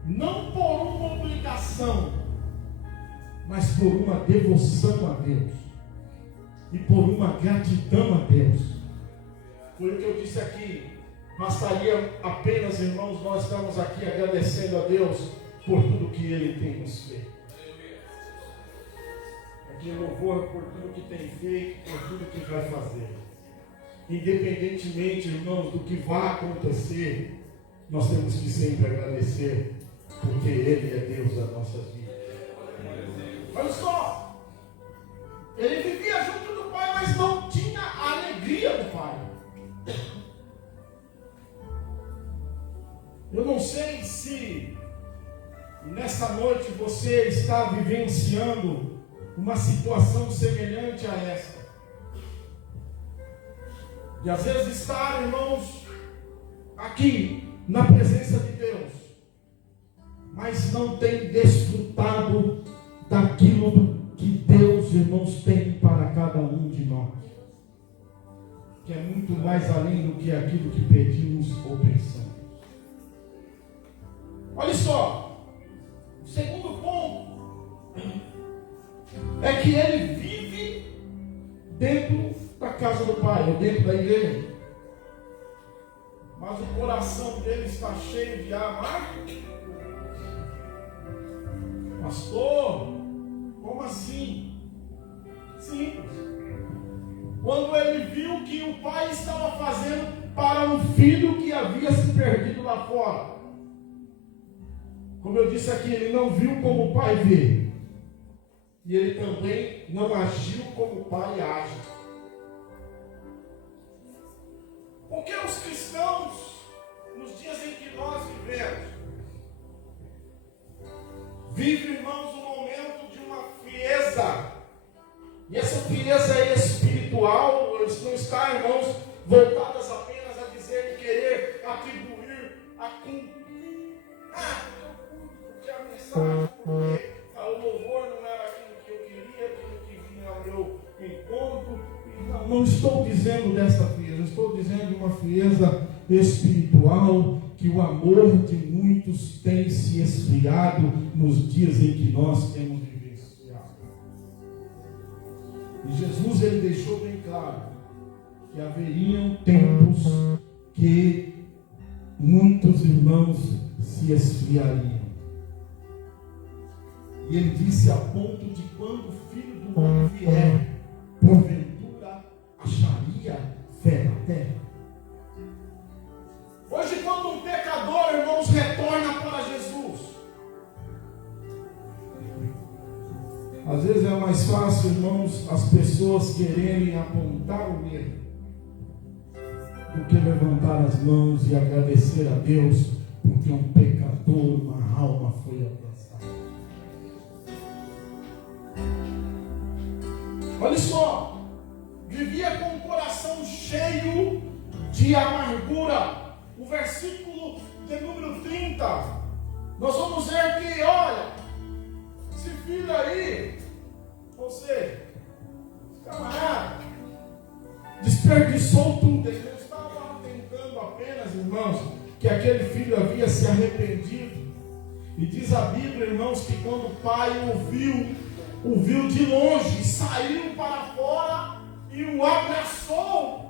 não por uma obrigação, mas por uma devoção a Deus e por uma gratidão a Deus. Por isso que eu disse aqui, bastaria apenas, irmãos, nós estamos aqui agradecendo a Deus por tudo que Ele tem nos feito. Aqui louvor por tudo que tem feito, por tudo que vai fazer. Independentemente, irmãos, do que vai acontecer, nós temos que sempre agradecer, porque Ele é Deus das nossas vidas. Olha só, ele vivia junto do Pai, mas não tinha a alegria do Pai. Eu não sei se nessa noite você está vivenciando uma situação semelhante a essa. E às vezes estar, irmãos, aqui na presença de Deus, mas não tem desfrutado daquilo que Deus, irmãos, tem para cada um de nós, que é muito mais além do que aquilo que pedimos ou pensamos. Olha só, o segundo ponto é que ele vive dentro da casa do Pai, ou dentro da igreja, mas o coração dele está cheio de amargo. Pastor, como assim? Simples. Quando ele viu que o pai estava fazendo para um filho que havia se perdido lá fora, como eu disse aqui, ele não viu como o pai vê, e ele também não agiu como o pai age. Porque os cristãos, nos dias em que nós vivemos, vivem, irmãos, um momento de uma frieza, e essa frieza é espiritual. Eles não estão, irmãos, voltadas apenas a dizer e querer atribuir a culpa. Porque a mensagem, porque o louvor não era aquilo que eu queria, aquilo que vinha ao meu encontro. Não estou dizendo dessa frieza, estou dizendo de uma frieza espiritual, que o amor de muitos tem se esfriado nos dias em que nós temos vivenciado. E Jesus, ele deixou bem claro que haveriam tempos que muitos irmãos se esfriariam. E ele disse, a ponto de quando o Filho do Homem vier, porventura acharia fé na terra. Hoje, quando um pecador, irmãos, retorna para Jesus, às vezes é mais fácil, irmãos, as pessoas quererem apontar o dedo do que levantar as mãos e agradecer a Deus, porque um pecador, uma alma foi alcançada. Olha só, vivia com o coração cheio de amargura. O versículo de número 30, nós vamos ver que, olha, esse filho aí, você, camarada, desperdiçou tudo. Ele não estava tentando apenas, irmãos, que aquele filho havia se arrependido. E diz a Bíblia, irmãos, que quando o pai ouviu de longe, saiu para fora e o abraçou.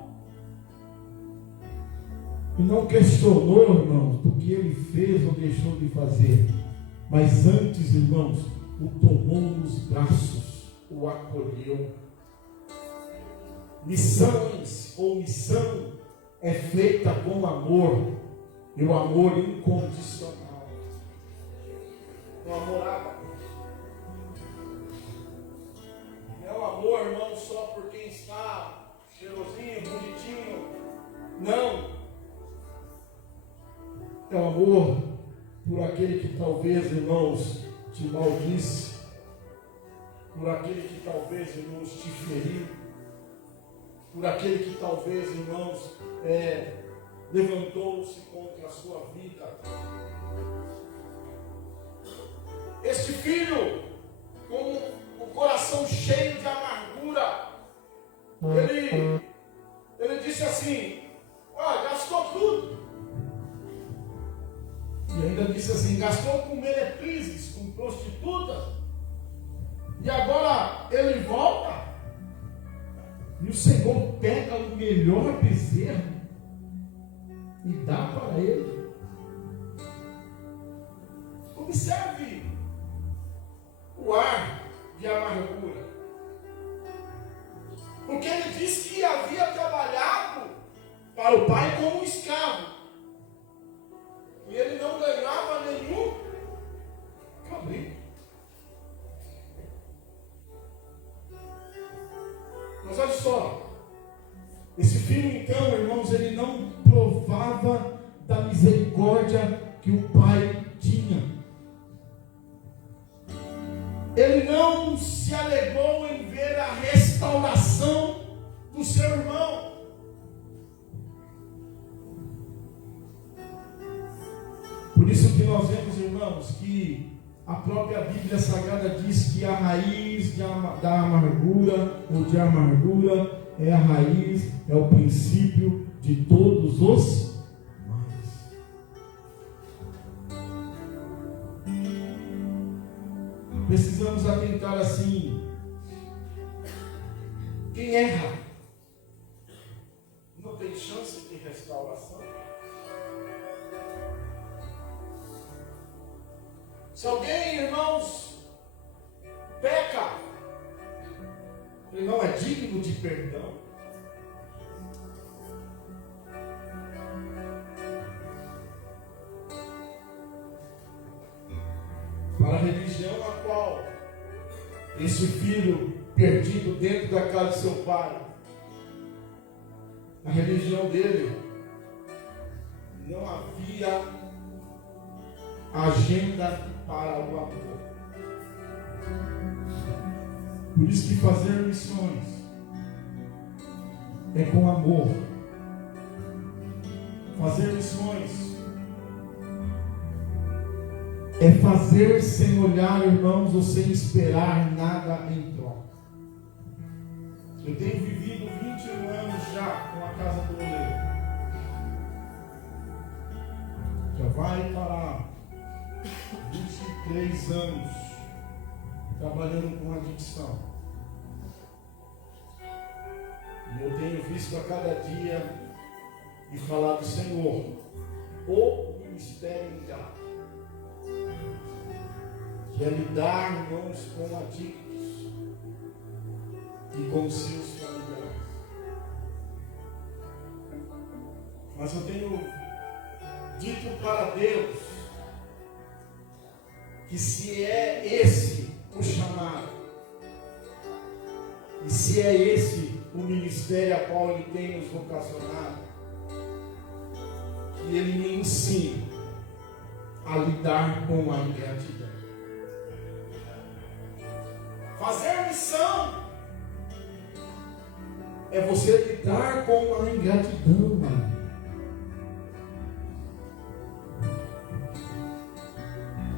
E não questionou, irmãos, do que ele fez ou deixou de fazer. Mas antes, irmãos, o tomou nos braços, o acolheu. Missões ou missão é feita com amor, e o amor incondicional. O amor água. Não é o amor, irmão, só por quem está cheirosinho, bonitinho. Não. É o amor por aquele que talvez, irmãos, te maldisse, por aquele que talvez, irmãos, te feriu, por aquele que talvez, irmãos, levantou-se contra a sua vida. Este filho, com o coração cheio de amargura, ele disse assim: gastou tudo. E ainda disse assim: gastou com meretrizes, com prostitutas. E agora ele volta. E o Senhor pega o melhor bezerro e dá para ele. Observe o ar de amargura. Porque ele disse que havia trabalhado para o pai como um escravo. E ele não ganhava nenhum cabrito. Mas olha só, esse filho então, irmãos, ele não provava da misericórdia que o pai tinha. Ele não se alegrou em ver a restauração do seu irmão. Por isso que nós vemos, irmãos, que a própria Bíblia Sagrada diz que a raiz da amargura, ou de amargura, é a raiz, é o princípio de todos os males. Precisamos atentar assim: quem erra não tem chance de restauração. Se alguém, irmãos, peca, ele não é digno de perdão. Para a religião a qual esse filho perdido dentro da casa de seu pai, a religião dele, não havia agenda para o amor. Por isso que fazer missões é com amor. Fazer missões é fazer sem olhar, irmãos, ou sem esperar nada em troca. Eu tenho vivido 21 anos já com a Casa do Oleiro. Já vai para 23 anos trabalhando com adicção. E eu tenho visto a cada dia e falado: Senhor, o ministério ingrato, que é lidar, irmãos, com adictos e com seus familiares. Mas eu tenho dito para Deus que se é esse o chamado, e se é esse o ministério a qual Ele tem nos vocacionado, que Ele me ensine a lidar com a ingratidão. Fazer missão é você lidar com a ingratidão, mano.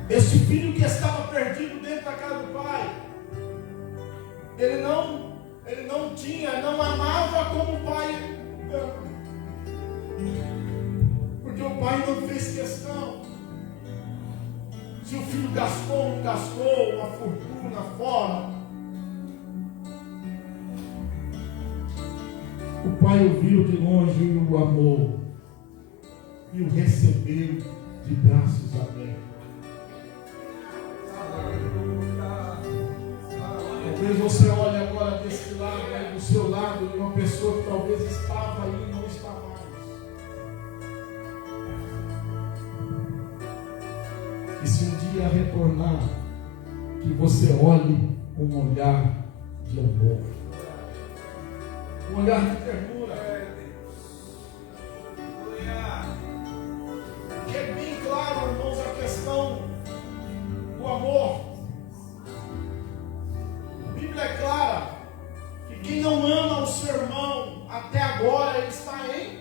Este filho que estava perdido dentro da casa do pai, ele não tinha, não amava como o pai ama. Porque o pai não fez questão. Se o filho gastou, não gastou uma fortuna fora, o pai o viu de longe e o amou. e o recebeu de braços abertos. Talvez você olhe agora desse lado, né, do seu lado, de uma pessoa que talvez estava aí e não está mais. E se um dia retornar, que você olhe com um olhar de amor, um olhar de ternura. Que é bem claro, irmãos, a questão do amor. A Bíblia é clara que quem não ama o seu irmão até agora, ele está em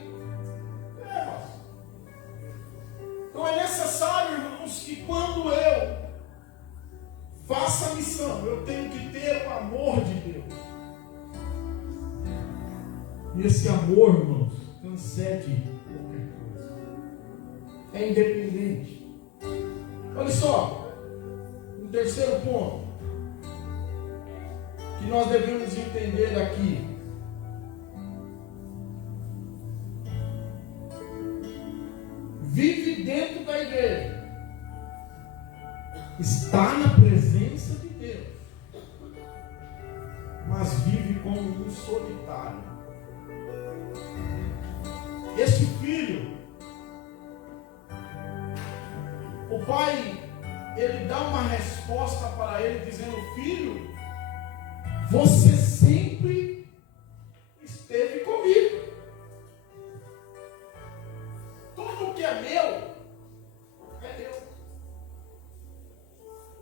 trevas. Então é necessário, irmãos, que quando eu faça a missão, eu tenho que ter o amor de Deus. E esse amor, irmãos, transcende qualquer coisa. É independente. Olha só, um terceiro ponto que nós devemos entender aqui. Vive dentro da igreja. Está na presença de Deus. Mas vive como um solitário. Este filho, o pai, ele dá uma resposta para ele dizendo: filho, você sempre esteve comigo. Tudo que é meu é teu.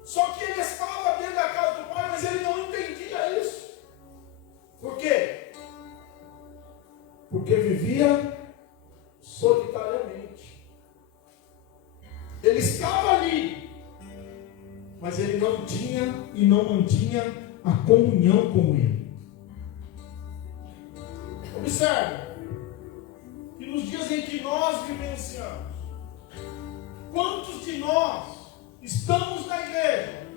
Só que ele estava dentro da casa do pai, mas ele não entendia isso. Por quê? Porque vivia solitariamente. Ele estava ali, mas ele não tinha e não mantinha a comunhão com ele. Observe que nos dias em que nós vivenciamos, quantos de nós estamos na igreja,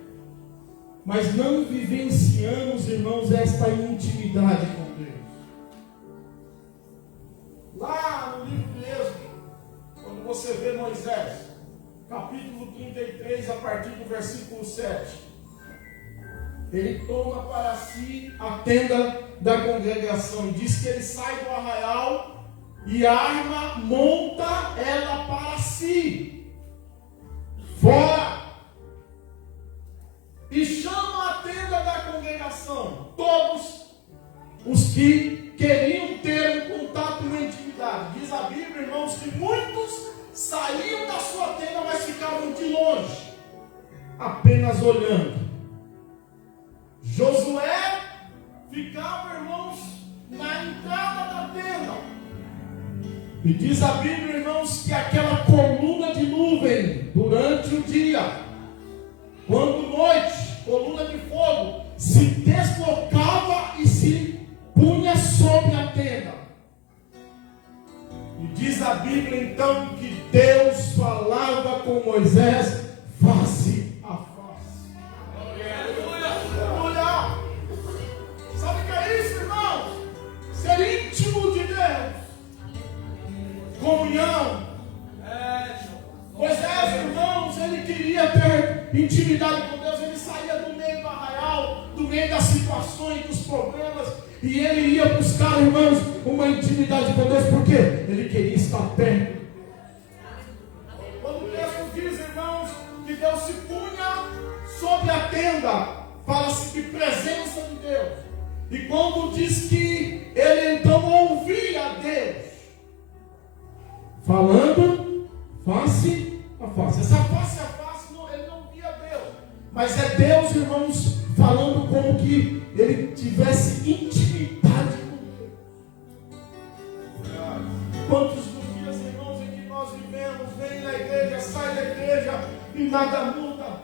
mas não vivenciamos, irmãos, esta intimidade com Deus? Lá no livro de Êxodo, quando você vê Moisés, capítulo 33, a partir do versículo 7, ele toma para si a tenda da congregação e diz que ele sai do arraial e arma, monta ela para si, fora, e chama a tenda da congregação todos os que queriam ter um contato, uma intimidade. Diz a Bíblia, irmãos, que muitos saíam da sua tenda, mas ficavam de longe, apenas olhando. Josué ficava, irmãos, na entrada da tenda. E diz a Bíblia, irmãos, que aquela coluna de nuvem durante o dia, quando noite, coluna de fogo, se deslocava e se punha sobre a tenda. E diz a Bíblia então que Deus falava com Moisés face a face. Aleluia! Sabe o que é isso, irmãos? Ser íntimo de Deus. Comunhão. Moisés, irmãos, ele queria ter intimidade com Deus. Ele saía do meio do arraial, do meio das situações, dos problemas, e ele ia buscar, irmãos, uma intimidade com Deus, porque ele queria estar perto. Quando o texto diz, irmãos, que Deus se punha sobre a tenda, fala-se de presença de Deus. E quando diz que ele então ouvia a Deus falando face a face. Essa face a face, ele não via Deus, mas é Deus, irmãos, falando como que ele tivesse intimidade com Deus. Quantos dos dias, irmãos, em que nós vivemos, vem na igreja, sai da igreja e nada muda?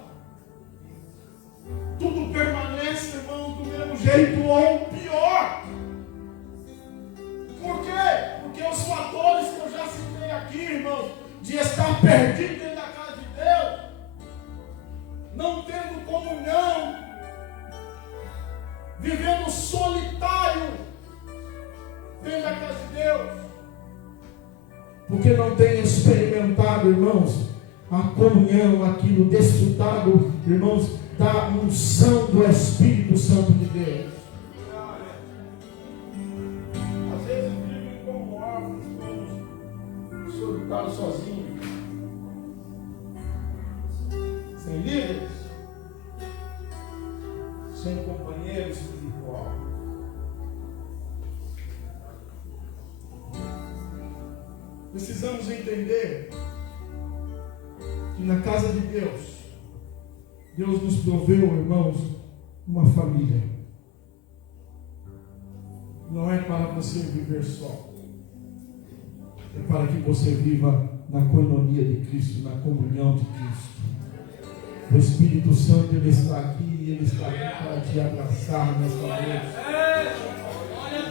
Tudo permanece, irmão, do mesmo jeito ou pior. Por quê? Porque os fatores que eu já citei aqui, irmãos, de estar perdido dentro da casa de Deus, não tendo comunhão, vivendo solitário dentro da casa de Deus. porque não tem experimentado, irmãos, a comunhão, aquilo, desfrutado, irmãos, da unção do Espírito Santo de Deus. Às vezes vivem como órfãos, como solitários sozinhos, sem líderes, sem companheiro espiritual. Precisamos entender que na casa de Deus, Deus nos proveu, irmãos, uma família. Não é para você viver só, é para que você viva na coinonia de Cristo, na comunhão de Cristo. O Espírito Santo, Ele está aqui e Ele está aqui para te abraçar nesta noite.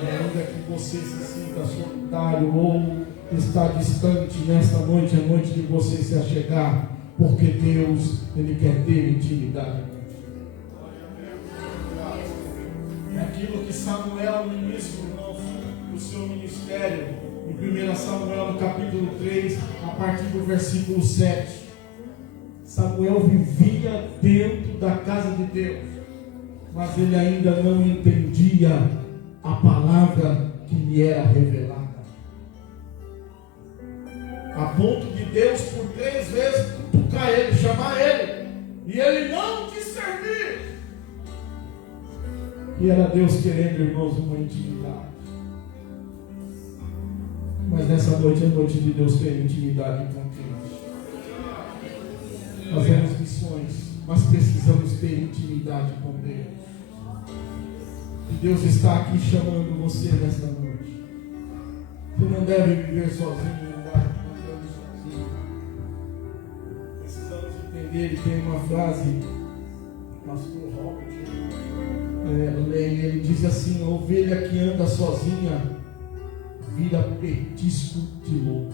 Ainda que você se sinta solitário ou está distante, nesta noite é noite de você se achegar, porque Deus, Ele quer ter intimidade contigo. É aquilo que Samuel, no início, irmãos, do seu ministério, em 1 Samuel, no capítulo 3, a partir do versículo 7. Samuel vivia dentro da casa de Deus, mas ele ainda não entendia a palavra que lhe era revelada. A ponto de Deus, por 3 vezes, cutucar ele, chamar ele, e ele não quis servir. E era Deus querendo, irmãos, uma intimidade. Mas nessa noite é noite de Deus ter intimidade com Deus. Fazemos missões, mas precisamos ter intimidade com Deus. E Deus está aqui chamando você nessa noite. Você não deve viver sozinho, não deve viver sozinho. Precisamos entender, ele tem uma frase, pastor Robert, ele diz assim: a ovelha que anda sozinha vira petisco de lobo.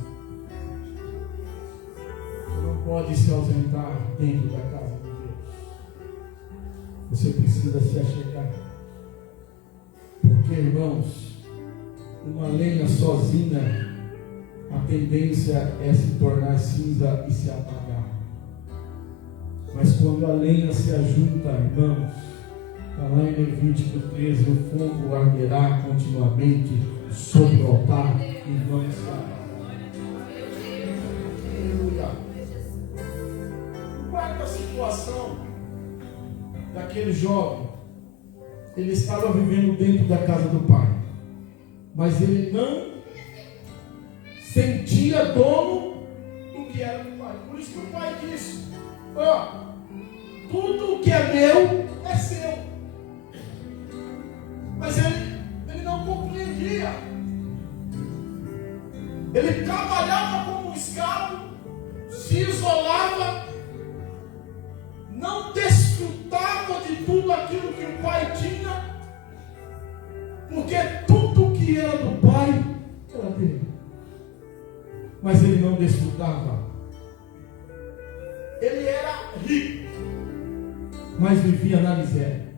Você não pode se ausentar dentro da casa de Deus. Você precisa se achegar. Porque, irmãos, uma lenha sozinha, a tendência é se tornar cinza e se apagar. Mas quando a lenha se ajunta, irmãos, está lá em Levítico 13, o fogo arderá continuamente sobre o altar e não se apagará. Aleluia. Quarta situação daquele jovem. Ele estava vivendo dentro da casa do pai, mas ele não sentia dono do que era do pai. Por isso que o pai disse: tudo que é meu é seu. Mas ele não compreendia. Ele trabalhava como um escravo, se isolava, não desfrutava de tudo aquilo que o pai tinha, porque tudo que era do pai era dele. Mas ele não desfrutava. Ele era rico, mas vivia na miséria.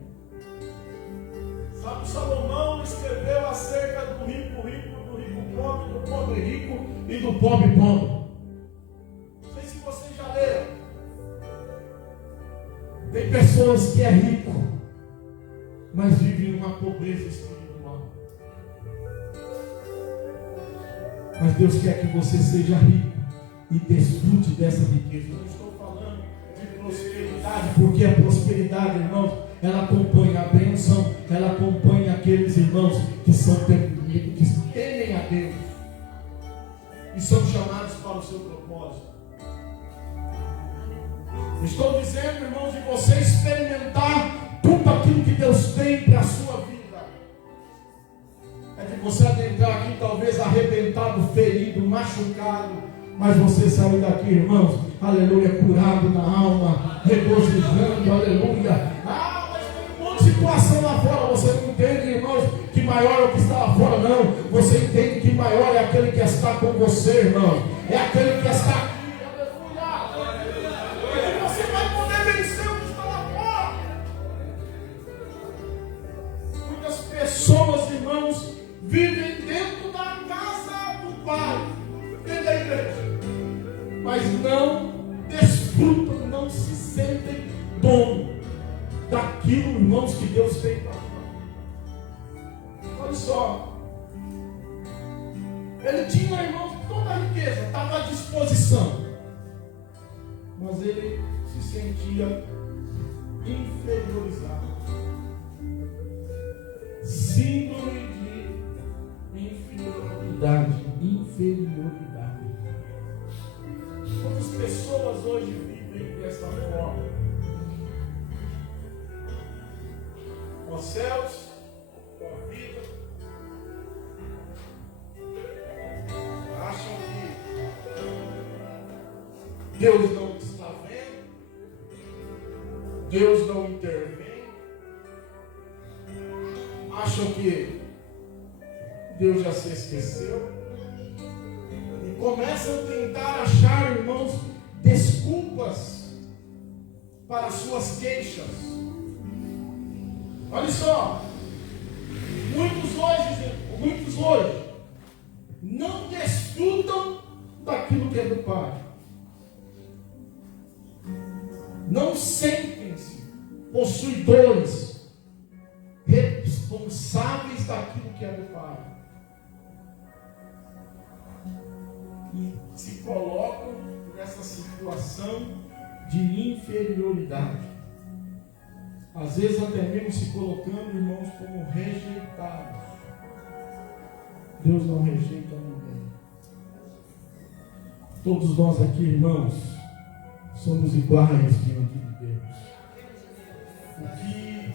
Sabe, Salomão escreveu acerca do rico rico, do rico pobre, do pobre rico e do pobre pobre. Não sei se vocês já leram. Tem pessoas que é rico, mas vivem uma pobreza espiritual. Mas Deus quer que você seja rico e desfrute dessa riqueza. Eu não estou falando de prosperidade, porque a prosperidade, irmãos, ela acompanha a bênção, ela acompanha aqueles irmãos que são temidos, que temem a Deus e são chamados para o seu propósito. Estou dizendo, irmãos, de você experimentar tudo aquilo que Deus tem para a sua vida. É de você adentrar aqui, talvez arrebentado, ferido, machucado, mas você sair daqui, irmãos, aleluia, curado na alma, regozijando, aleluia. Mas tem um monte de situação lá fora, você não entende, irmãos, que maior é o que está lá fora, não. Você entende que maior é aquele que está com você, irmão. É aquele que está aqui. Pessoas, irmãos, vivem dentro da casa do Pai, dentro da mas não desfrutam, não se sentem dono daquilo, irmãos, que Deus tem para nós. Olha só, ele tinha, irmãos, toda a riqueza, estava à disposição, mas ele se sentia inferiorizado. Síndrome de inferioridade. Quantas pessoas hoje vivem dessa forma? Ó céus, ó vida, acham que Deus não está vendo, Deus não intervém, acham que Deus já se esqueceu e começam a tentar achar, irmãos, desculpas para suas queixas. Olha só, muitos hoje não desfrutam daquilo que é do Pai. Não sentem-se possuidores, responsáveis daquilo que é do Pai. E se colocam nessa situação de inferioridade. Às vezes até mesmo se colocando, irmãos, como rejeitados. Deus não rejeita ninguém. Todos nós aqui, irmãos, somos iguais diante de Deus. O que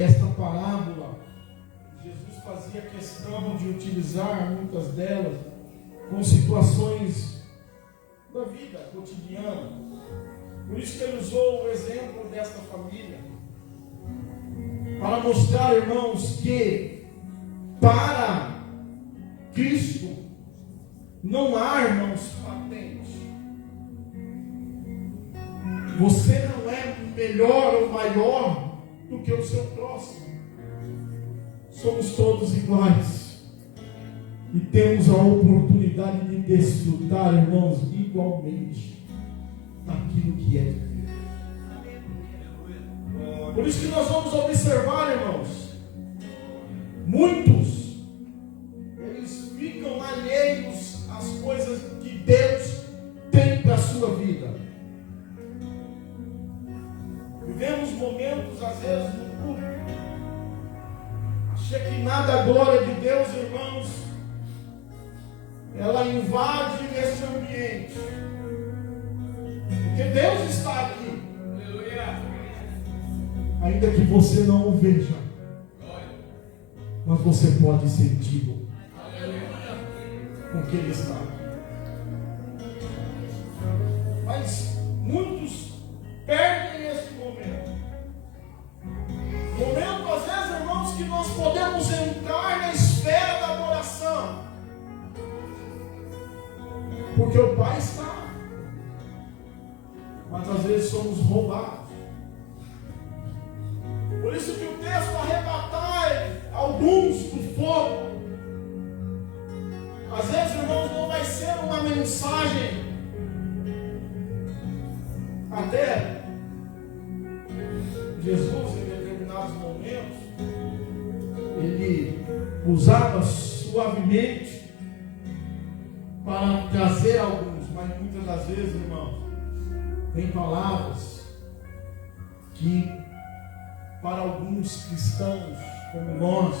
esta parábola, Jesus fazia questão de utilizar muitas delas com situações da vida cotidiana. Por isso que ele usou o exemplo desta família, para mostrar, irmãos, que para Cristo não há, irmãos, patente. Você não é melhor ou maior do que o seu próximo. Somos todos iguais. E temos a oportunidade de desfrutar, irmãos, igualmente daquilo que é de Deus. Por isso que nós vamos observar, irmãos, muitos, eles ficam alheios às coisas que Deus tem para a sua vida. Vivemos momentos, às vezes, no culto, achei que nada a glória de Deus, irmãos, ela invade esse ambiente, porque Deus está aqui. Ainda que você não o veja, mas você pode senti-lo, porque Ele está aqui. Mas muitos perdem esse momento. Momento, às vezes, irmãos, que nós podemos entrar na esfera da adoração, porque o Pai está, mas às vezes somos roubados. Por isso que o texto arrebatai alguns do fogo. Às vezes, irmãos, não vai ser uma mensagem até Jesus, em determinados momentos, ele usava suavemente para trazer alguns, mas muitas das vezes, irmãos, tem palavras que para alguns cristãos como nós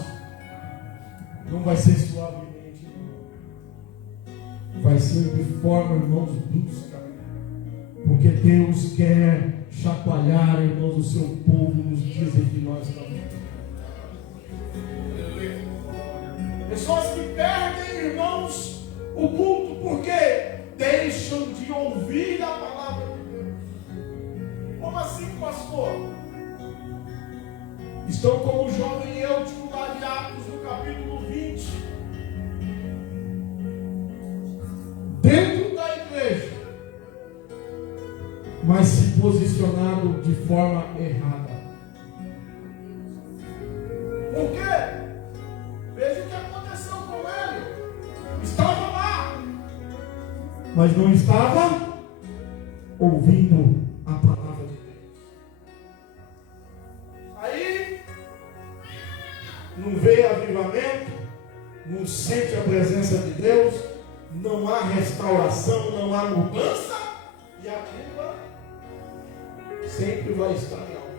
não vai ser suavemente, vai ser de forma, irmãos, brusca, porque Deus quer chacoalhar, irmãos, o seu povo nos dias em que nós estamos. Pessoas que perdem, irmãos, o culto porque deixam de ouvir a palavra de Deus. Como assim, pastor? Estão como o jovem Eutico lá de Atos, no capítulo 20, dentro da igreja, mas se posicionado de forma errada. Por quê? Veja o que aconteceu com ele. Estava lá, mas não estava ouvindo a palavra de Deus. Aí, não vê avivamento, não sente a presença de Deus, não há restauração, não há mudança, e a culpa sempre vai estar em alguém.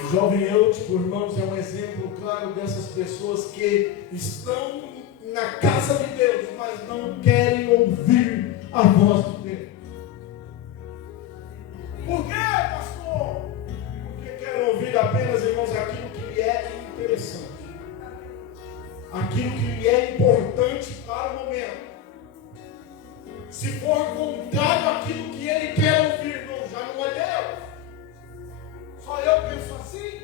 O jovem Eutico, irmãos, é um exemplo claro dessas pessoas que estão na casa de Deus, mas não querem ouvir a voz de Deus. Por quê, pastor? Porque querem ouvir apenas, irmãos, aquilo que lhe é interessante, aquilo que lhe é importante para o momento. Se for contrário àquilo que ele quer ouvir, irmão, já não é Deus. Só eu penso assim.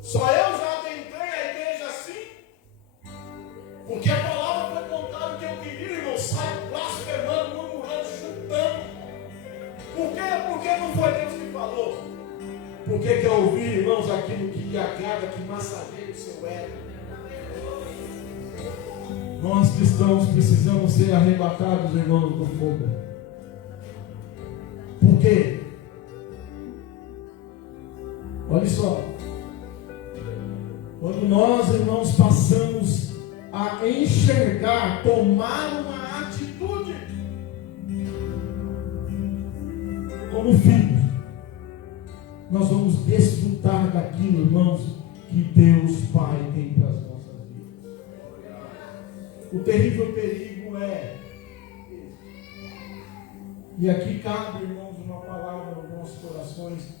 Só eu já adentrei a igreja assim. Porque a palavra foi contada o que eu queria, irmão. Sai blasfemando, murmurando, chutando. Por quê? Porque não foi Deus que falou. Porque quer ouvir, irmãos, aquilo que lhe agrada, que massageia o seu ego. Nós cristãos precisamos ser arrebatados, irmãos, do fogo. Por quê? Olha só. Quando nós, irmãos, passamos a enxergar, tomar uma atitude como filhos, nós vamos desfrutar daquilo, irmãos, que Deus Pai tem para as nossas vidas. O terrível perigo é, e aqui cabe, irmãos, uma palavra aos nossos corações,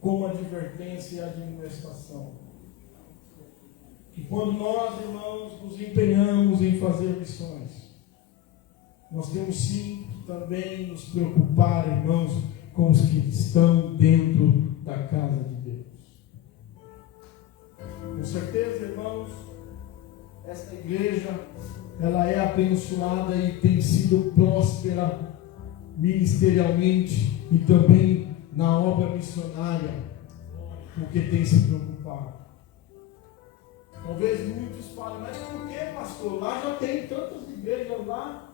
como advertência e admoestação. Que quando nós, irmãos, nos empenhamos em fazer missões, nós temos sim que também nos preocupar, irmãos, com os que estão dentro da casa de Deus. Com certeza, irmãos, esta igreja, ela é abençoada e tem sido próspera ministerialmente e também na obra missionária, porque tem se preocupado. Talvez muitos falem, mas por que, pastor? Lá já tem tantas igrejas lá.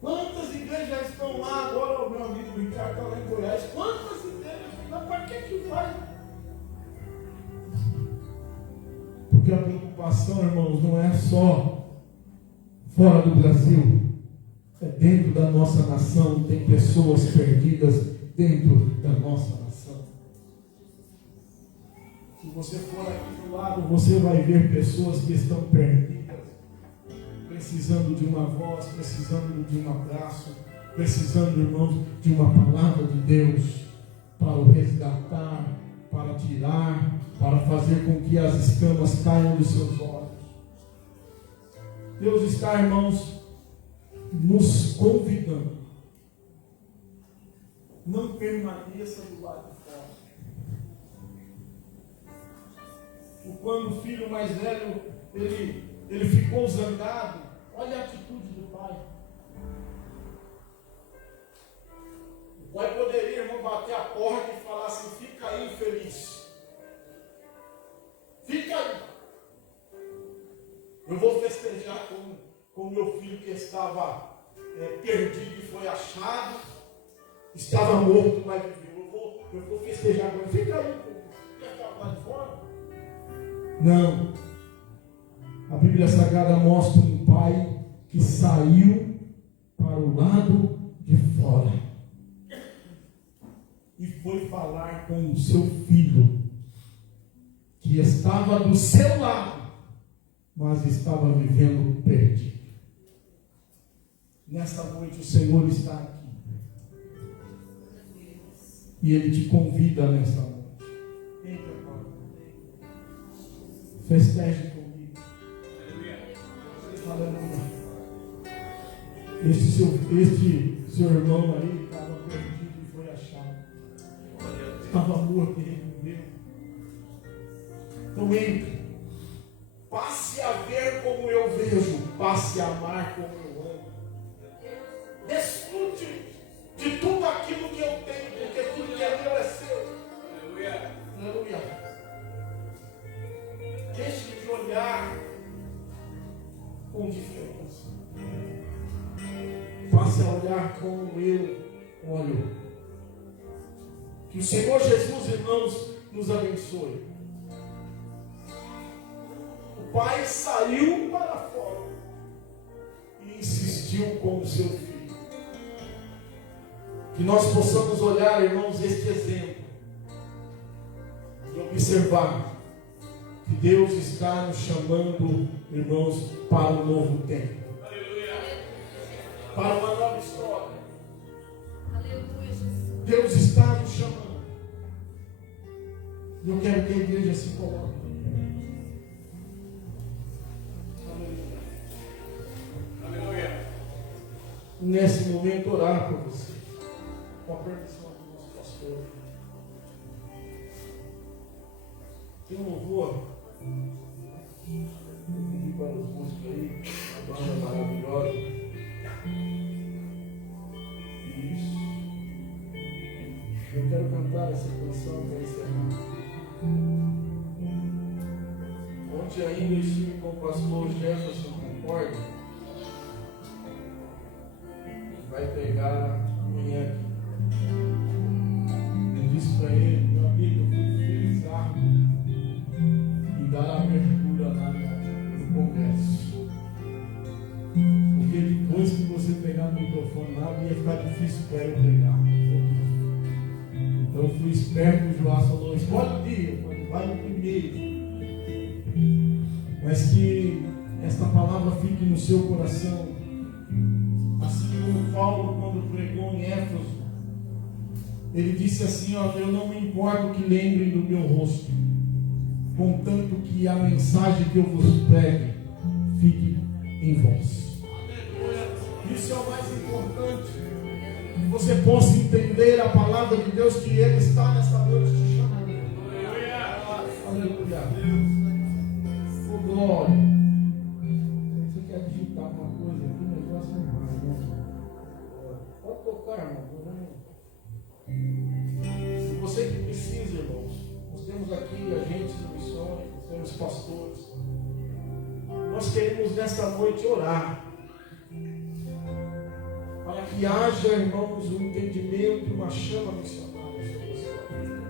Quantas igrejas já estão lá agora? O meu amigo Ricardo está lá em Goiás. Quantas igrejas? Mas para que faz? Porque a preocupação, irmãos, não é só fora do Brasil. É dentro da nossa nação. Tem pessoas perdidas dentro da nossa nação. Se você for aqui do lado, você vai ver pessoas que estão perdidas, precisando de uma voz, precisando de um abraço, precisando, irmãos, de uma palavra de Deus para o resgatar, para tirar, para fazer com que as escamas caiam dos seus olhos. Deus está, irmãos, nos convidando. Não permaneça do lado de fora. Quando o filho mais velho, ele ficou zangado, olha a atitude do pai. O pai poderia, irmão, bater a porta e falar assim: fica aí, infeliz. Fica aí. Eu vou festejar com o meu filho que estava perdido e foi achado. Estava morto, mas viveu. Eu vou festejar com ele. Fica aí, quer ficar lá de fora? Não. A Bíblia Sagrada mostra um pai que saiu para o lado de fora e foi falar com o seu filho, que estava do seu lado, mas estava vivendo perdido. Nesta noite o Senhor está aqui. E Ele te convida nesta noite. Entra, Pai. Festeje comigo. Aleluia. Este seu irmão aí estava perdido e foi achado. Estava morto e reviveu. Então entre. Passe a ver como eu vejo. Passe a amar como eu amo. Desfrute de tudo aquilo que eu tenho, porque tudo que é meu é seu. Aleluia. Aleluia. Deixe de olhar passe a olhar como eu olho. Que o Senhor Jesus, irmãos, nos abençoe. O pai saiu para fora e insistiu com o seu filho. Que nós possamos olhar, irmãos, este exemplo e observar que Deus está nos chamando, irmãos, para um novo tempo. Para uma nova história. Deus está nos chamando. E eu quero que a igreja se coloque. Aleluia. Nesse momento, orar por você. Com a permissão do nosso pastor. Tem um louvor. Pedi para os músicos aí. A banda maravilhosa. Isso. Eu quero cantar essa canção para encerrar. Ontem ainda eu estive com o pastor Jefferson Concordia. Vai pegar amanhã aqui. Eu disse para ele, meu amigo, eu fui frisar e dar a abertura lá no congresso. Porque depois que você pegar o microfone lá, ia ficar difícil para eu pregar. Então eu fui esperto, o Joás falou, escolhe o dia, vai no primeiro. Mas que esta palavra fique no seu coração. Assim como Paulo, quando pregou em Éfeso, ele disse assim, ó, eu não me importo que lembrem do meu rosto, contanto que a mensagem que eu vos pregue fique em vós. Isso é o mais importante. Que você possa entender a palavra de Deus, que Ele está nessa noite te chamando. Aleluia. Oh, glória. Você quer digitar uma coisa aqui? O negócio não vai, né? Pode tocar, irmão. Se você que precisa, irmãos, nós temos aqui agentes de missões, nós temos pastores. Nós queremos nesta noite orar. Para que haja, irmãos, um entendimento e uma chama missionária sobre a sua vida.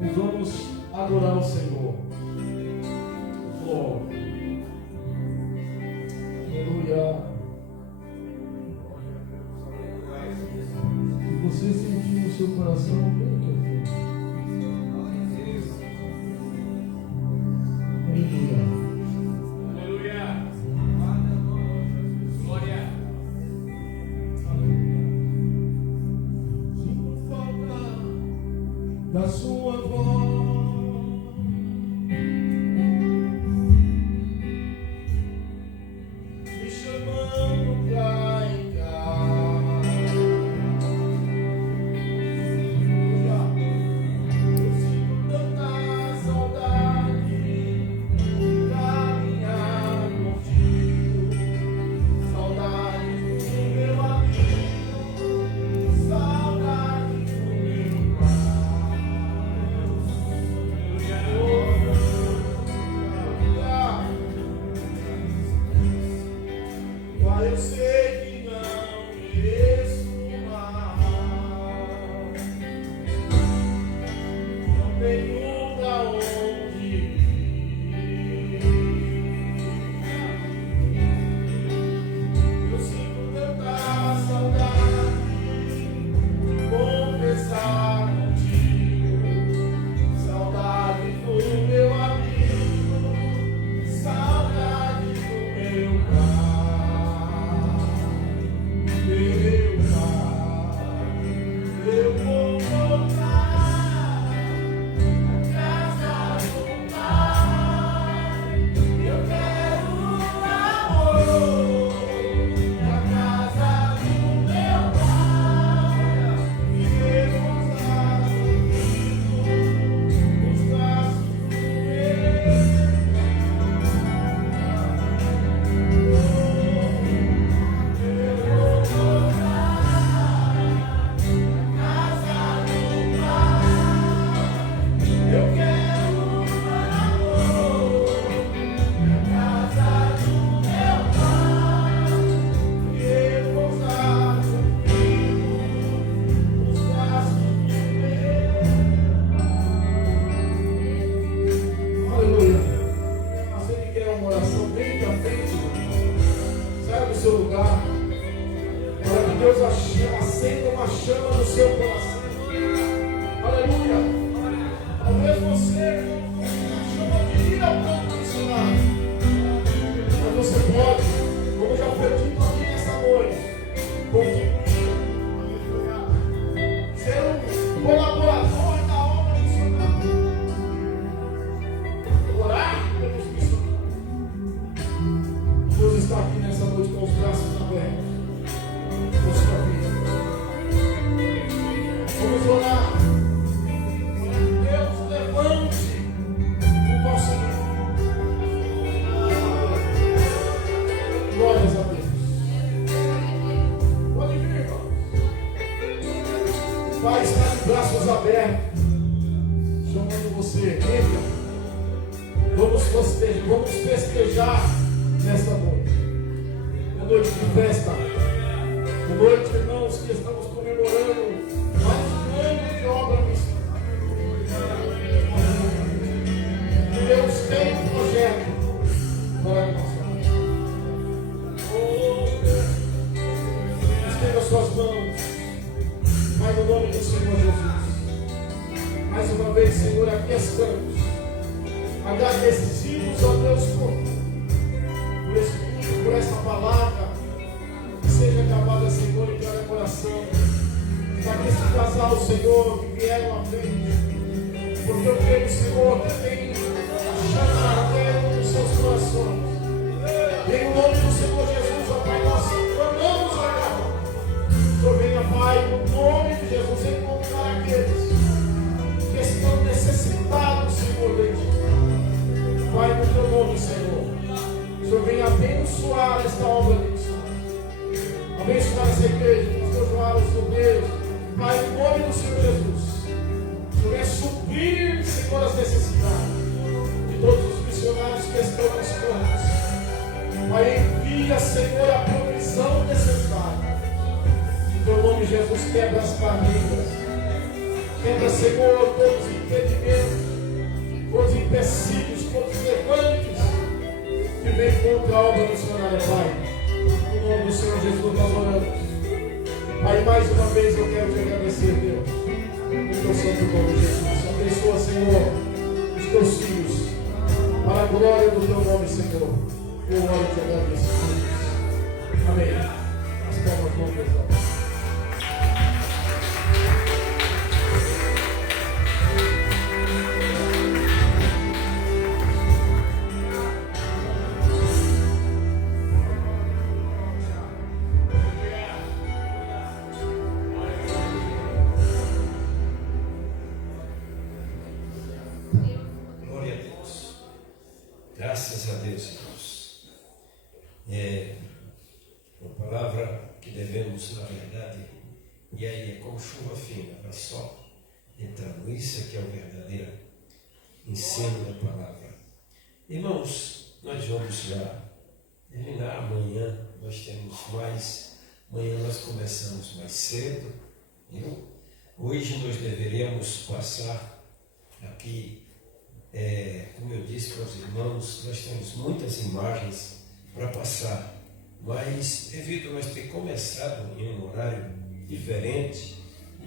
E vamos adorar o Senhor. Glória. Aleluia. Se você sentir no seu coração, vem aqui. Aleluia. Da sua voz, me chamando pra entrar. Eu sinto tanta saudade de caminhar contigo, saudade do meu amigo, saudade do meu pai. Eu sei que não mereço mais, não tenho pra onde ir. Eu sinto tanta saudade de conversar contigo, saudade do meu amigo, saudade do meu pai. Eu vou voltar. chama no seu coração. Aleluia. Talvez você não chama de ir ao campo missionário, mas você pode, como já foi dito aqui nessa noite, contribuir, ser um colaborador da obra missionária, orar pelos missionários. Deus está aqui nessa noite com os braços abertos por sua vida. Vamos orar. Deus, levante o vosso nome. Glórias a Deus. Pode vir, irmão. O Pai está de braços abertos, chamando você. Entra. Vamos festejar nesta noite. É noite de festa. É noite, irmãos, que estamos comemorando mais um ano de obra missionária. Deus tem um projeto para a nossa vida. Estenda suas mãos. Pai, no nome do Senhor Jesus. Mais uma vez, Senhor, aqui estamos. Agradecidos a Deus por esse culto, por essa palavra. Que seja acabada, Senhor, em cada coração. Para que esse casal, Senhor, que vieram à frente, porque eu creio, Senhor, que tem a chama ardendo nos seus corações. Em nome do Senhor Jesus, ó Pai, nós clamamos agora. Senhor, venha, Pai, no nome de Jesus, encontrar aqueles que estão necessitados, Senhor, de Ti. Pai, no Teu nome, Senhor. Senhor, venha abençoar esta obra de Ti. Abençoar essa igreja, abençoar os obreiros. Pai, no nome do Senhor Jesus. Senhor, venha suprir, Senhor, as necessidades de todos os missionários que estão nos campos. Pai, envia, Senhor, a provisão necessária. Em Teu nome, Jesus, quebra as barreiras. Quebra, Senhor, todos os impedimentos, todos os empecilhos, todos os levantes que vem contra a obra missionária, Pai. No nome do Senhor Jesus, nós oramos. Pai, mais uma vez eu quero te agradecer, Deus, no Teu santo nome, Jesus. Abençoa, Senhor, os Teus filhos, para a glória do Teu nome, Senhor. Eu oro e te agradeço. Amém. As palmas vão pesar. Graças a Deus, irmãos. É uma palavra que devemos, na verdade, e aí é como chuva fina, vai só entrando. Isso é que é o verdadeiro ensino da palavra. Irmãos, nós vamos já terminar amanhã, nós temos mais. Amanhã nós começamos mais cedo. Viu? Hoje nós deveríamos passar aqui. Como eu disse para os irmãos, nós temos muitas imagens para passar, mas devido a nós ter começado em um horário diferente,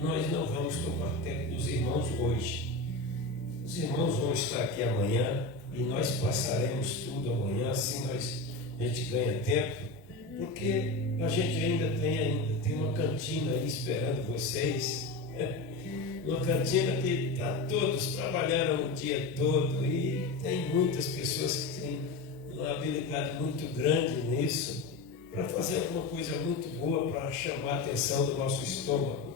nós não vamos tomar tempo dos irmãos hoje. Os irmãos vão estar aqui amanhã e nós passaremos tudo amanhã, assim a gente ganha tempo, porque a gente ainda tem uma cantina aí esperando vocês. Uma cantina que todos trabalharam o dia todo e tem muitas pessoas que têm uma habilidade muito grande nisso, para fazer alguma coisa muito boa para chamar a atenção do nosso estômago.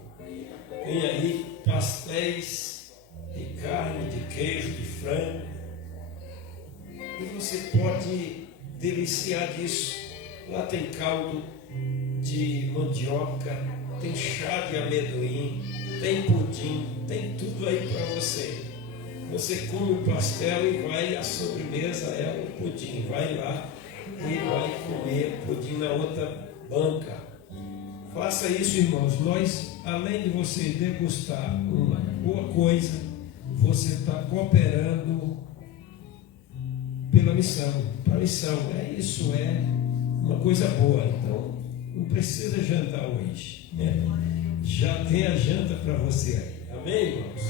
Tem aí pastéis de carne, de queijo, de frango, e você pode deliciar disso. Lá tem caldo de mandioca, tem chá de amendoim, tem pudim, tem tudo aí para você. Você come o pastel e vai, a sobremesa é o pudim. Vai lá e vai comer pudim na outra banca. Faça isso, irmãos. Nós, além de você degustar uma boa coisa, você está cooperando pela missão, para a missão. Isso é uma coisa boa. Então, não precisa jantar hoje, né? já tem a janta para você aí. Amém, irmãos?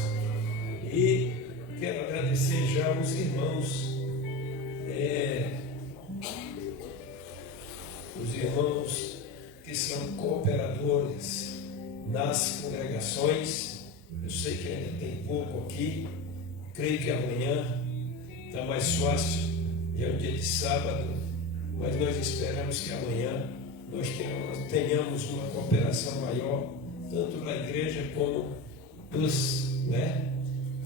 E quero agradecer já aos irmãos, os irmãos que são cooperadores nas congregações. Eu sei que ainda tem pouco aqui, creio que amanhã está mais fácil, já é um dia de sábado, mas nós esperamos que amanhã nós tenhamos uma cooperação maior, tanto na igreja como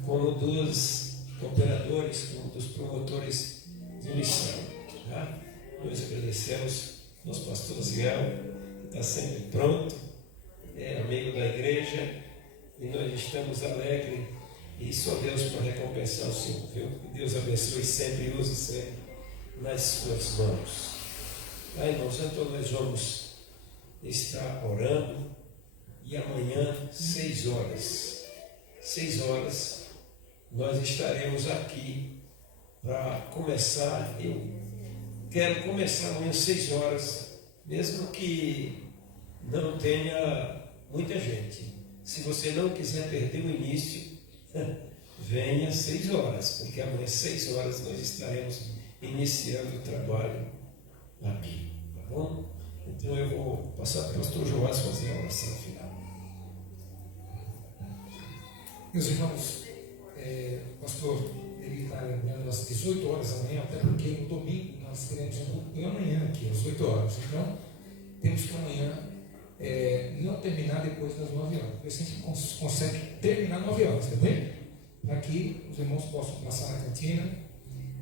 como dos cooperadores, como dos promotores de missão. Tá? Nós agradecemos nosso pastor Ziel, que está sempre pronto, é amigo da igreja, e nós estamos alegres, e só Deus para recompensar o Senhor, viu? Que Deus abençoe sempre e use sempre nas suas mãos. Tá, irmãos? Então nós vamos estar orando, e amanhã, 6 horas, nós estaremos aqui para começar. Eu quero começar amanhã 6 horas, mesmo que não tenha muita gente. Se você não quiser perder o início, venha 6 horas, porque amanhã 6 horas nós estaremos iniciando o trabalho aqui, tá bom? Então eu vou passar para o pastor Joás fazer a oração final. Meus irmãos, o pastor ele está lembrando às 18 horas da manhã, até porque no domingo nós teremos um culto pela manhã aqui, às 8 horas. Então, temos que amanhã não terminar depois das 9 horas. Porque se a gente consegue terminar 9 horas, tá bem? Para que os irmãos possam passar na cantina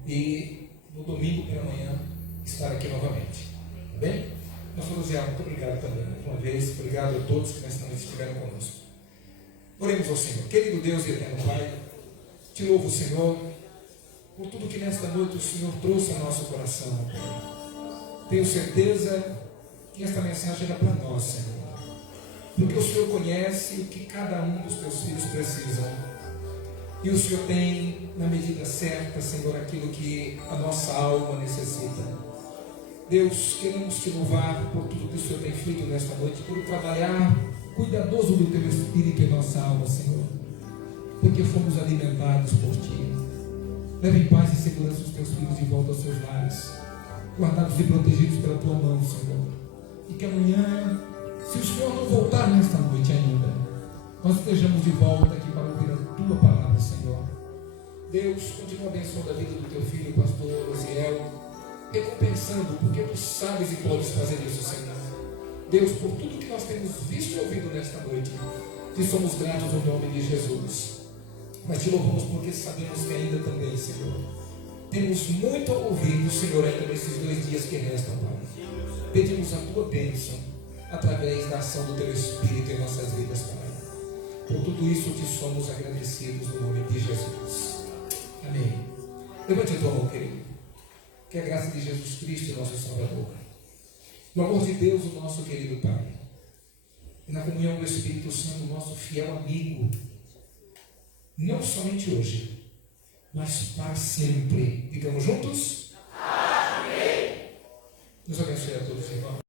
e no domingo pela manhã estar aqui novamente. Tá bem? Pastor Zé, muito obrigado também. Mais uma vez, obrigado a todos que nesta noite estiveram conosco. Oremos ao Senhor. Querido Deus e eterno Pai, te louvo, Senhor, por tudo que nesta noite o Senhor trouxe ao nosso coração, Pai. Tenho certeza que esta mensagem era para nós, Senhor, porque o Senhor conhece o que cada um dos teus filhos precisam, e o Senhor tem, na medida certa, Senhor, aquilo que a nossa alma necessita. Deus, queremos te louvar por tudo que o Senhor tem feito nesta noite, por trabalhar cuidadoso do teu Espírito em nossa alma, Senhor, porque fomos alimentados por ti. Leve em paz e segurança os teus filhos de volta aos seus lares, guardados e protegidos pela tua mão, Senhor. E que amanhã, se o Senhor não voltar nesta noite ainda, nós estejamos de volta aqui para ouvir a tua palavra, Senhor. Deus, continua abençoando a vida do teu filho, o pastor Osiel, recompensando, porque tu sabes e podes fazer isso, Senhor. Deus, por tudo que nós temos visto e ouvido nesta noite, te somos gratos no nome de Jesus. Mas te louvamos porque sabemos que ainda também, Senhor, temos muito a ouvir do Senhor ainda nesses 2 dias que restam, Pai. Pedimos a tua bênção através da ação do teu Espírito em nossas vidas, Pai. Por tudo isso te somos agradecidos no nome de Jesus. Amém. Levante a tua mão, querido. Que a graça de Jesus Cristo, nosso Salvador, o amor de Deus, o nosso querido Pai, e na comunhão do Espírito Santo, nosso fiel amigo, não somente hoje, mas para sempre. Ficamos juntos? Amém. Deus abençoe a todos, irmãos.